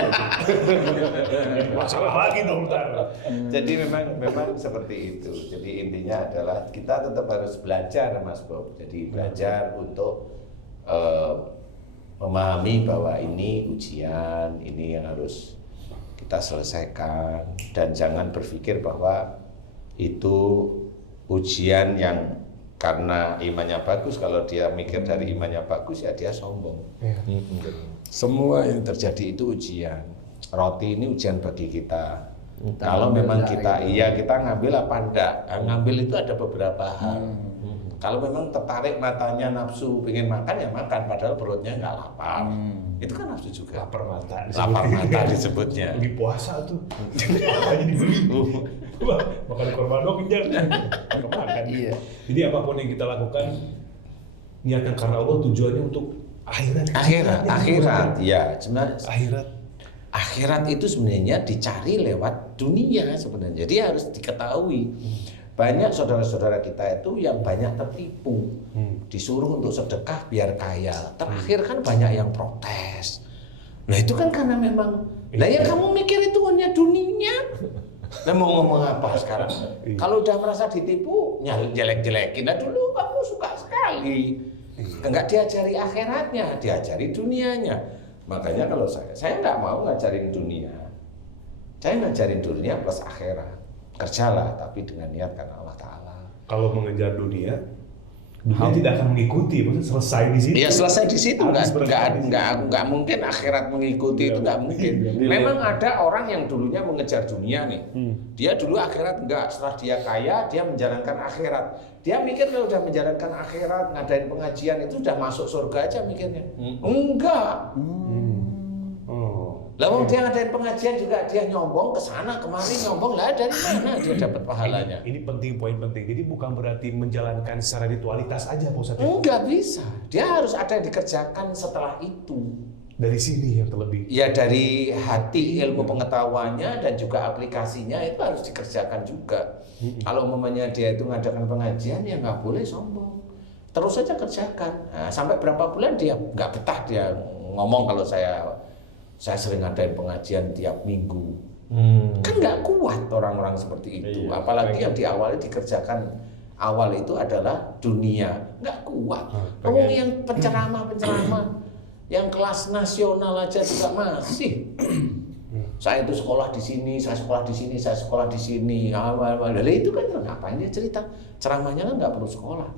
Masalah lagi dong ntar. Jadi memang seperti itu. Jadi intinya adalah kita tetap harus belajar Mas Bob. Jadi belajar untuk memahami bahwa ini ujian, ini yang harus kita selesaikan dan jangan berpikir bahwa itu ujian yang karena imannya bagus. Kalau dia mikir dari imannya bagus ya dia sombong. Semua yang terjadi itu ujian. Roti ini ujian bagi kita. Kalau memang kita kita ngambil apa enggak? Ngambil itu ada beberapa hal. Kalau memang tertarik matanya nafsu pengen makan ya makan, padahal perutnya nggak lapar. Itu kan nafsu juga. Lapar mata. Lapar mata disebutnya. Lagi puasa tuh. Makanya dibeli. Makan korban dong kejar. Makan. Iya. Jadi apapun yang kita lakukan niatkan karena Allah, tujuannya untuk akhirat. Akhirat, ya sebenarnya Akhirat. itu sebenarnya dicari lewat dunia sebenarnya. Jadi harus diketahui. Banyak saudara-saudara kita itu yang banyak tertipu. Disuruh untuk sedekah biar kaya. Terakhir kan banyak yang protes. Nah itu kan karena memang, lah ya kamu mikir itu hanya dunia. Nah mau ngomong apa sekarang? Kalau udah merasa ditipu, jelek-jelekin. Nah dulu kamu suka sekali. Enggak diajari akhiratnya, diajari dunianya. Makanya kalau saya nggak mau ngajarin dunia. Saya ngajarin dunia plus akhirat. Kerjalah, tapi dengan niat karena Allah Ta'ala. Kalau mengejar dunia tidak akan mengikuti, maksudnya selesai di situ. Iya selesai di situ, nggak mungkin akhirat mengikuti itu nggak mungkin. Memang ada orang yang dulunya mengejar dunia nih, dia dulu akhirat enggak. Setelah dia kaya, dia menjalankan akhirat. Dia mikir kalau udah menjalankan akhirat, ngadain pengajian itu udah masuk surga aja mikirnya. Enggak. Lah wong dia ngadain pengajian juga dia nyombong ke sana kemari nyombong, lah dari mana dia dapat pahalanya? Ini penting, poin penting. Jadi bukan berarti menjalankan secara ritualitas aja Pak Ustadz. Enggak bisa. Dia harus ada yang dikerjakan setelah itu. Dari sini yang terlebih. Ya dari hati ilmu pengetahuannya dan juga aplikasinya itu harus dikerjakan juga. Kalau umpamanya dia itu ngadakan pengajian ya nggak boleh sombong. Terus saja kerjakan. Nah, sampai berapa bulan dia nggak betah dia ngomong kalau saya sering ngadain pengajian tiap minggu. Kan nggak kuat orang-orang seperti itu. Iya, Apalagi yang diawali dikerjakan awal itu adalah dunia, nggak kuat. Ngomong yang penceramah yang kelas nasional aja juga masih. Saya itu sekolah di sini, saya sekolah di sini, saya sekolah di sini. Lalu itu kan ngapain dia cerita? Ceramahnya kan nggak perlu sekolah.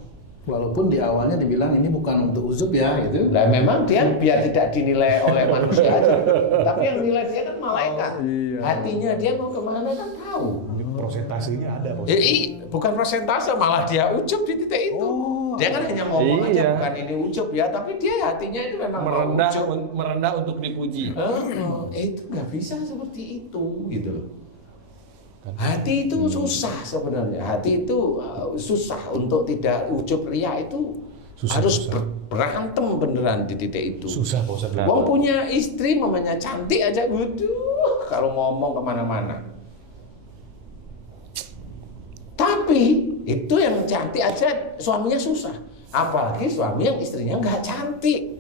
Walaupun di awalnya dibilang ini bukan untuk uzub ya gitu. Lah memang dia biar tidak dinilai oleh manusia aja. Tapi yang nilai dia kan malaikat. Hatinya dia mau kemana kan tahu. Prosentasenya ada, Pak. Bukan persentase, malah dia ujub di titik itu. Dia kan hanya ngomong aja, Iya. bukan ini ujub ya, tapi dia hatinya itu memang mau ujub. merendah untuk dipuji. Itu nggak bisa seperti itu, gitu loh. Hati itu susah sebenarnya. Hati itu susah untuk tidak ujub ria itu harus berantem beneran di titik itu. Susah, Pak Ustadz. Wong punya istri mamanya cantik aja, waduh, kalau ngomong kemana-mana. Tapi itu yang cantik aja suaminya susah. Apalagi suami yang istrinya nggak cantik.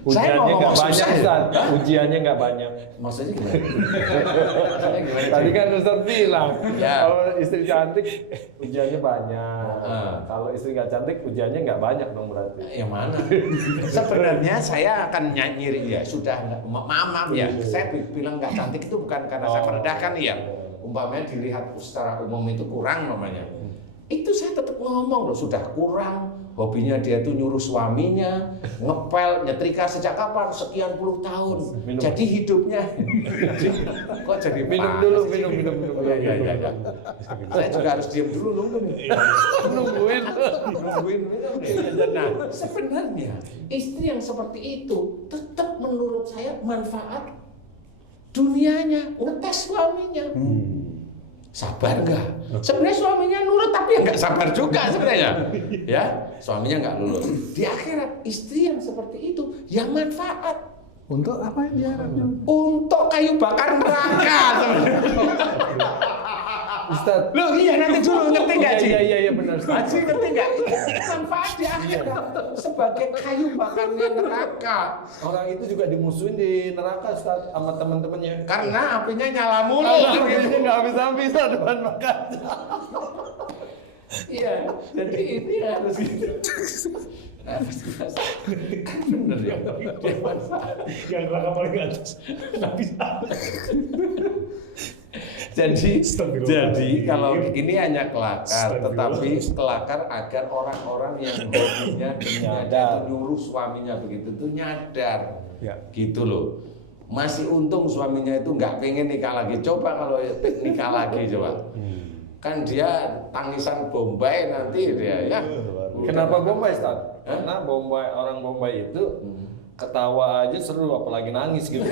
Ujiannya nggak banyak, Ustaz. Ujiannya nggak banyak. Maksudnya gimana? Maksudnya gimana? Tadi kan Ustaz bilang, Ya. kalau istri cantik ujiannya banyak. Kalau istri nggak cantik ujiannya nggak banyak dong berarti. Yang mana? Sebenarnya saya akan nyiri ya, sudah maaf ya. Saya bilang nggak cantik itu bukan karena saya merendahkan ya. Umpamanya dilihat secara umum itu kurang namanya. Itu saya tetap ngomong loh, sudah kurang. Hobinya dia tuh nyuruh suaminya ngepel, nyetrika sejak kapan? Sekian puluh tahun. Minum. Jadi hidupnya kok jadi Minum panas dulu, sih? minum. Ya. Saya juga harus diam dulu nunggu nih. Nungguin. Nungguin minum nih. Nah, sebenarnya istri yang seperti itu tetap menurut saya manfaat dunianya, ngetes suaminya. Sabar nggak? Sebenarnya suaminya nurut tapi ya nggak sabar juga sebenarnya. Ya, suaminya nggak lulus. Di akhirat istri yang seperti itu yang manfaat. Untuk apa yang diharapkan? Untuk kayu bakar neraka sebenarnya. Ustaz. Loh iya nanti dulu ngerti nggak sih? Iya benar. Haji ngerti nggak? Manfaat di akhirat sebagai kayu bakarnya neraka. Orang itu juga dimusuhin di neraka, Ustaz, sama teman-temannya. Karena apinya nyala mulu. Ini nggak habis-habis depan makan. Iya, jadi ini harus gitu. Kan bener ya. Dia manfaat. Yang neraka paling atas. Nggak bisa. Jadi kalau ini hanya kelakar, Astagfirullah. tetapi kelakar agar orang-orang yang hobinya nyadar nyuruh suaminya begitu tuh nyadar, Ya. gitu loh. Masih untung suaminya itu nggak pengen nikah lagi. Coba kalau nikah lagi coba, kan dia tangisan Bombay nanti dia ya. Kenapa Bombay, Ustaz? Karena orang Bombay itu ketawa aja seru, apalagi nangis gitu.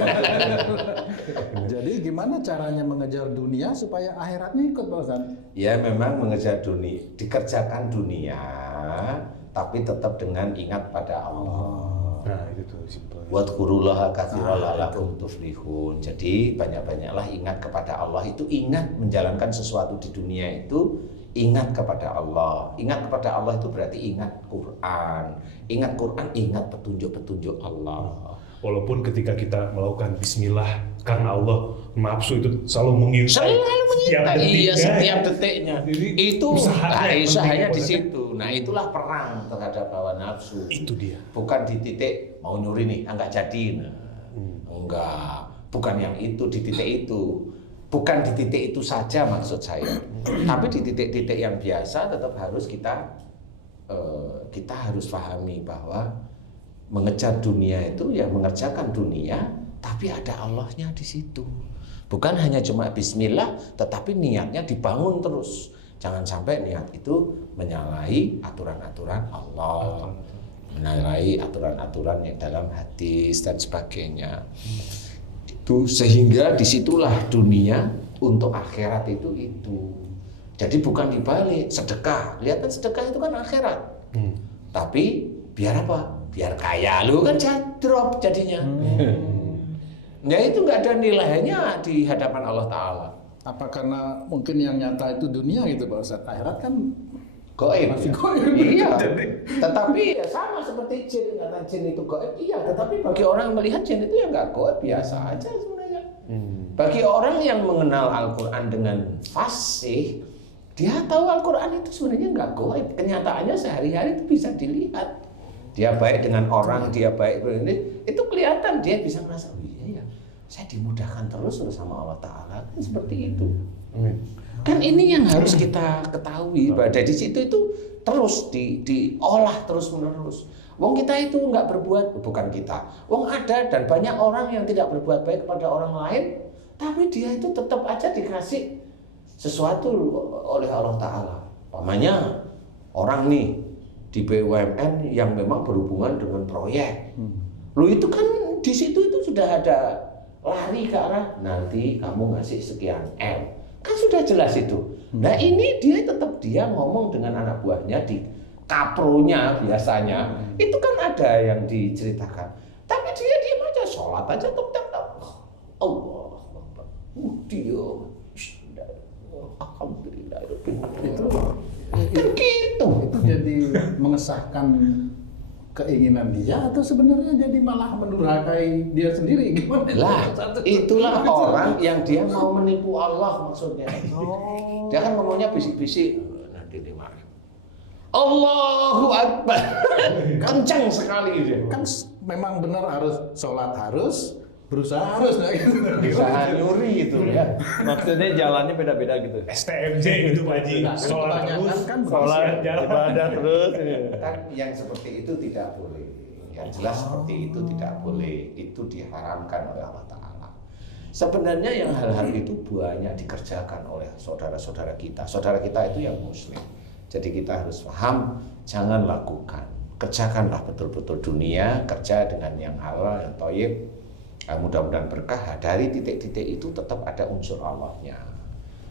Jadi gimana caranya mengejar dunia supaya akhiratnya ikut, Pak Ustaz? Ya memang mengejar dunia, dikerjakan dunia, tapi tetap dengan ingat pada Allah. Nah, itu tuh simpel. Wadkurullaha katsiran la'allakum tuflihun. Jadi banyak-banyaklah ingat kepada Allah. Itu ingat menjalankan sesuatu di dunia itu ingat kepada Allah. Ingat kepada Allah itu berarti ingat Quran. Ingat Quran, ingat petunjuk-petunjuk Allah. Walaupun ketika kita melakukan bismillah karena Allah, nafsu itu selalu mengintai. Selalu mengintai. Iya, setiap detiknya. Jadi, Itu usahanya yang usahanya penting, di Pak. situ. Nah, itulah perang terhadap hawa nafsu. Itu dia. Bukan di titik mau nyuri nih, enggak jadi. Nah, enggak, bukan yang itu di titik itu. Bukan di titik itu saja maksud saya. Tapi di titik-titik yang biasa tetap harus kita harus pahami bahwa mengejar dunia itu ya mengerjakan dunia, tapi ada Allahnya di situ. Bukan hanya cuma bismillah, tetapi niatnya dibangun terus. Jangan sampai niat itu menyalahi aturan-aturan Allah, menyalahi aturan-aturan yang dalam hadis dan sebagainya. Itu sehingga disitulah dunia untuk akhirat itu. Jadi bukan dibalik, sedekah. Lihat kan sedekah itu kan akhirat. Tapi biar apa? Biar kaya lu kan drop jadinya. Ya itu nggak ada nilainya di hadapan Allah Ta'ala. Apa karena mungkin yang nyata itu dunia gitu, Pak Ustaz? Akhirat kan Gaib. Masih Ya. gaib. Iya. Tetapi ya sama seperti jin, kata jin itu gaib. Iya, tetapi bagi orang yang melihat jin itu ya nggak gaib, biasa aja sebenarnya. Bagi orang yang mengenal Al-Quran dengan fasih, dia tahu Al-Quran itu sebenarnya nggak gaib. Kenyataannya sehari-hari itu bisa dilihat. Dia baik dengan orang, dia baik dengan ini, itu kelihatan, dia bisa merasa, oh iya ya, saya dimudahkan terus sama Allah Ta'ala, kan seperti itu. Kan ini yang harus kita ketahui, bahwa dari situ itu terus diolah terus menerus. Wong kita itu nggak berbuat, bukan kita. Wong ada dan banyak orang yang tidak berbuat baik kepada orang lain, tapi dia itu tetap aja dikasih sesuatu oleh Allah Ta'ala. Umpamanya orang nih di BUMN yang memang berhubungan dengan proyek. Lo itu kan di situ itu sudah ada lari ke arah nanti kamu ngasih sekian M. Kan sudah jelas itu. Nah ini dia ngomong dengan anak buahnya di kapronya biasanya. Itu kan ada yang diceritakan. Tapi dia diam aja, sholat aja tek. Allah Akbar. Dia alhamdulillah itu gitu. Itu jadi mengesahkan keinginan dia atau sebenarnya jadi malah mendurhakai dia sendiri, gimana? Lah, itulah orang yang dia mau menipu Allah maksudnya. Dia kan ngomongnya bisik-bisik, nanti dimarahin. Allahu Akbar. Kencang sekali dia. Kan memang benar harus sholat, harus berusaha, harus nggak gitu. Usaha nyuri itu ya. Maksudnya jalannya beda-beda gitu. STMJ gitu Pak Haji, Nah, sholat terus, kan Sholat, ibadah terus. Kan yang seperti itu tidak boleh. Yang jelas seperti itu tidak boleh. Itu diharamkan oleh Allah Ta'ala. Sebenarnya yang hal-hal itu banyak dikerjakan oleh saudara-saudara kita. Saudara kita itu yang muslim. Jadi kita harus paham, jangan lakukan. Kerjakanlah betul-betul dunia, kerja dengan yang halal, yang thayyib. Mudah-mudahan berkah. Dari titik-titik itu tetap ada unsur Allahnya.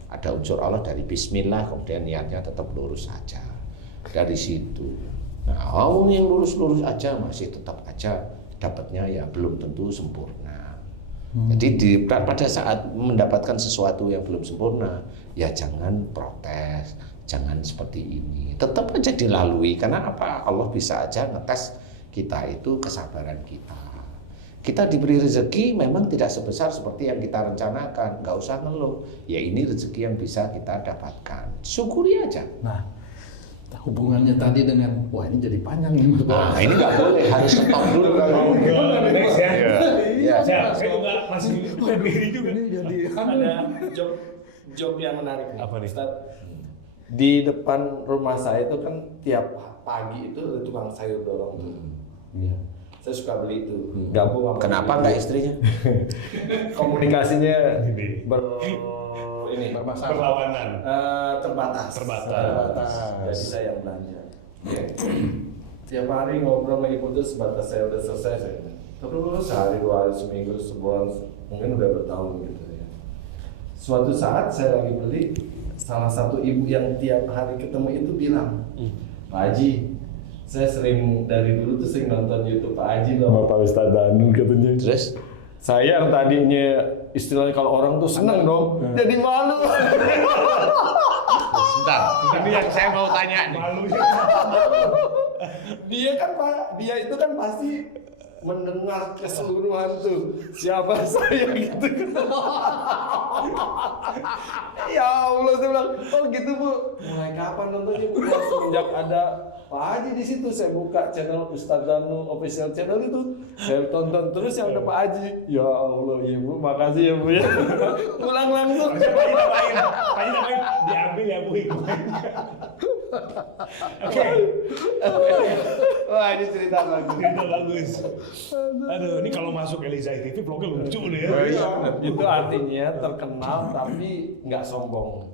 Ada unsur Allah dari bismillah, kemudian niatnya tetap lurus saja. Dari situ. Nah, orang yang lurus-lurus aja masih tetap aja dapatnya ya belum tentu sempurna. Jadi pada saat mendapatkan sesuatu yang belum sempurna, ya jangan protes, jangan seperti ini. Tetap aja dilalui, karena apa? Allah bisa aja ngetes kita itu kesabaran kita. Kita diberi rezeki memang tidak sebesar seperti yang kita rencanakan, nggak usah ngeluh. Ya ini rezeki yang bisa kita dapatkan, syukuri aja. Nah, hubungannya tadi dengan, wah ini jadi panjang nih. Nah ini nggak boleh, harus stop dulu. next ya. Iya. Kalau nggak masih berdiri juga. Ini jadi Ada job yang menarik nih. Apa nih? Ustaz, di depan rumah saya itu kan tiap pagi itu ada tukang sayur dorong tuh. Iya. Saya suka beli itu. Gabung sama Kenapa nggak istrinya? komunikasinya Ini. bermasalah. Perlawanan. terbatas. Terbatas. Jadi saya yang belanja. Tiap hari ngobrol sama ibu tuh sebatas saya udah selesai saya. Terus sehari, 2 hari, seminggu, sebulan, mungkin udah bertahun gitu ya. Suatu saat saya lagi beli, salah satu ibu yang tiap hari ketemu itu bilang, Pak Haji, saya sering dari dulu tuh sering nonton YouTube Pak Haji loh sama Pak Ustadz Danu katanya. Terus? Saya yang tadinya istilahnya kalau orang tuh seneng dong, jadi malu. Sebentar, ini yang saya mau tanya nih. Dia kan Pak, dia itu kan pasti mendengar keseluruhan tuh siapa saya gitu. Ya Allah, saya bilang, oh gitu Bu. Mulai kapan nontonnya Bu? Semenjak ada Pak Haji di situ, saya buka channel Ustadz Danu official channel itu, saya tonton terus yang ada Pak Haji. Ya Allah, Ibu, makasih ya Bu ya. Pulang langsung. Tadi diambil ya Bu. Oke. Wah ini cerita bagus. Itu bagus. Aduh, ini kalau masuk Eliza TV vlognya lucu nih ya. Itu artinya terkenal tapi nggak sombong.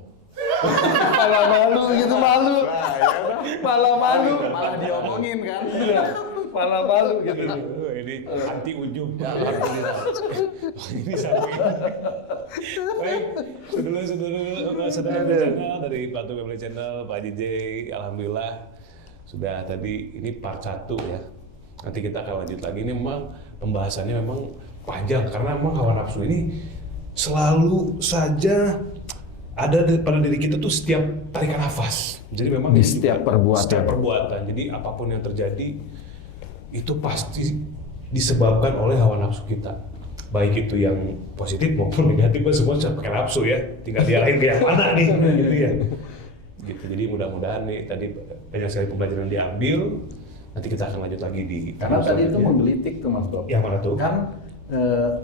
Malah malu gitu, malu. Malah malu. Malah diomongin kan. Malah malu gitu. Ini anti ujub. Ini sampai. Baik, saudara channel dari Patu Family Channel, Pak DJ, alhamdulillah sudah tadi ini part 1 ya. Nanti kita akan lanjut lagi. Ini memang pembahasannya memang panjang karena memang hawa nafsu ini selalu saja ada pada diri kita tuh setiap tarikan nafas. Jadi memang Di itu setiap juga perbuatan. Setiap perbuatan. Jadi apapun yang terjadi itu pasti disebabkan oleh hawa nafsu kita. Baik itu yang positif maupun negatif, semua pakai nafsu ya. Tinggal diarahin ke yang mana nih, gitu ya. Gitu. Jadi mudah-mudahan nih tadi banyak sekali pembelajaran yang diambil. Nanti kita akan lanjut lagi di Karena video tadi itu selanjutnya. menggelitik tuh Mas Bob. Yang mana tuh? Kan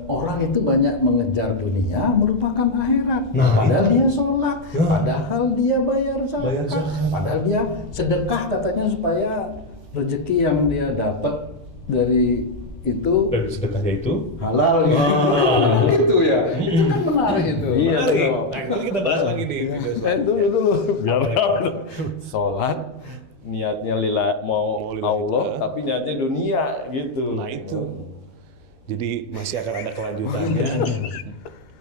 orang itu banyak mengejar dunia, melupakan akhirat. Nah, Padahal itu. dia sholat, Nah. padahal dia bayar Bayar zakat, zakat. padahal dia sedekah katanya supaya rezeki yang dia dapat dari itu Dan sedekahnya itu halal ya. Gitu ya. Itu kan menarik itu. Iya. menarik. dong. Nah, nanti kita bahas lagi nih video Dulu biar Apa tahu. Sholat niatnya lila mau lillahi Allah ta'ala. tapi niatnya dunia gitu. Nah itu. Jadi masih akan ada kelanjutannya.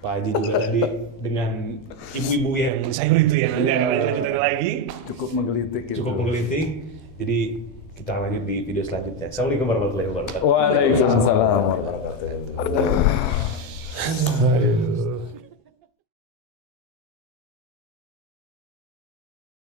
Pak Haji juga tadi dengan ibu-ibu yang sayur itu yang nanti akan lanjutannya lagi. Cukup menggelitik itu. Cukup menggelitik. Jadi kita lanjut di video selanjutnya. Assalamualaikum warahmatullahi wabarakatuh. Waalaikumsalam warahmatullahi wabarakatuh. Aduh.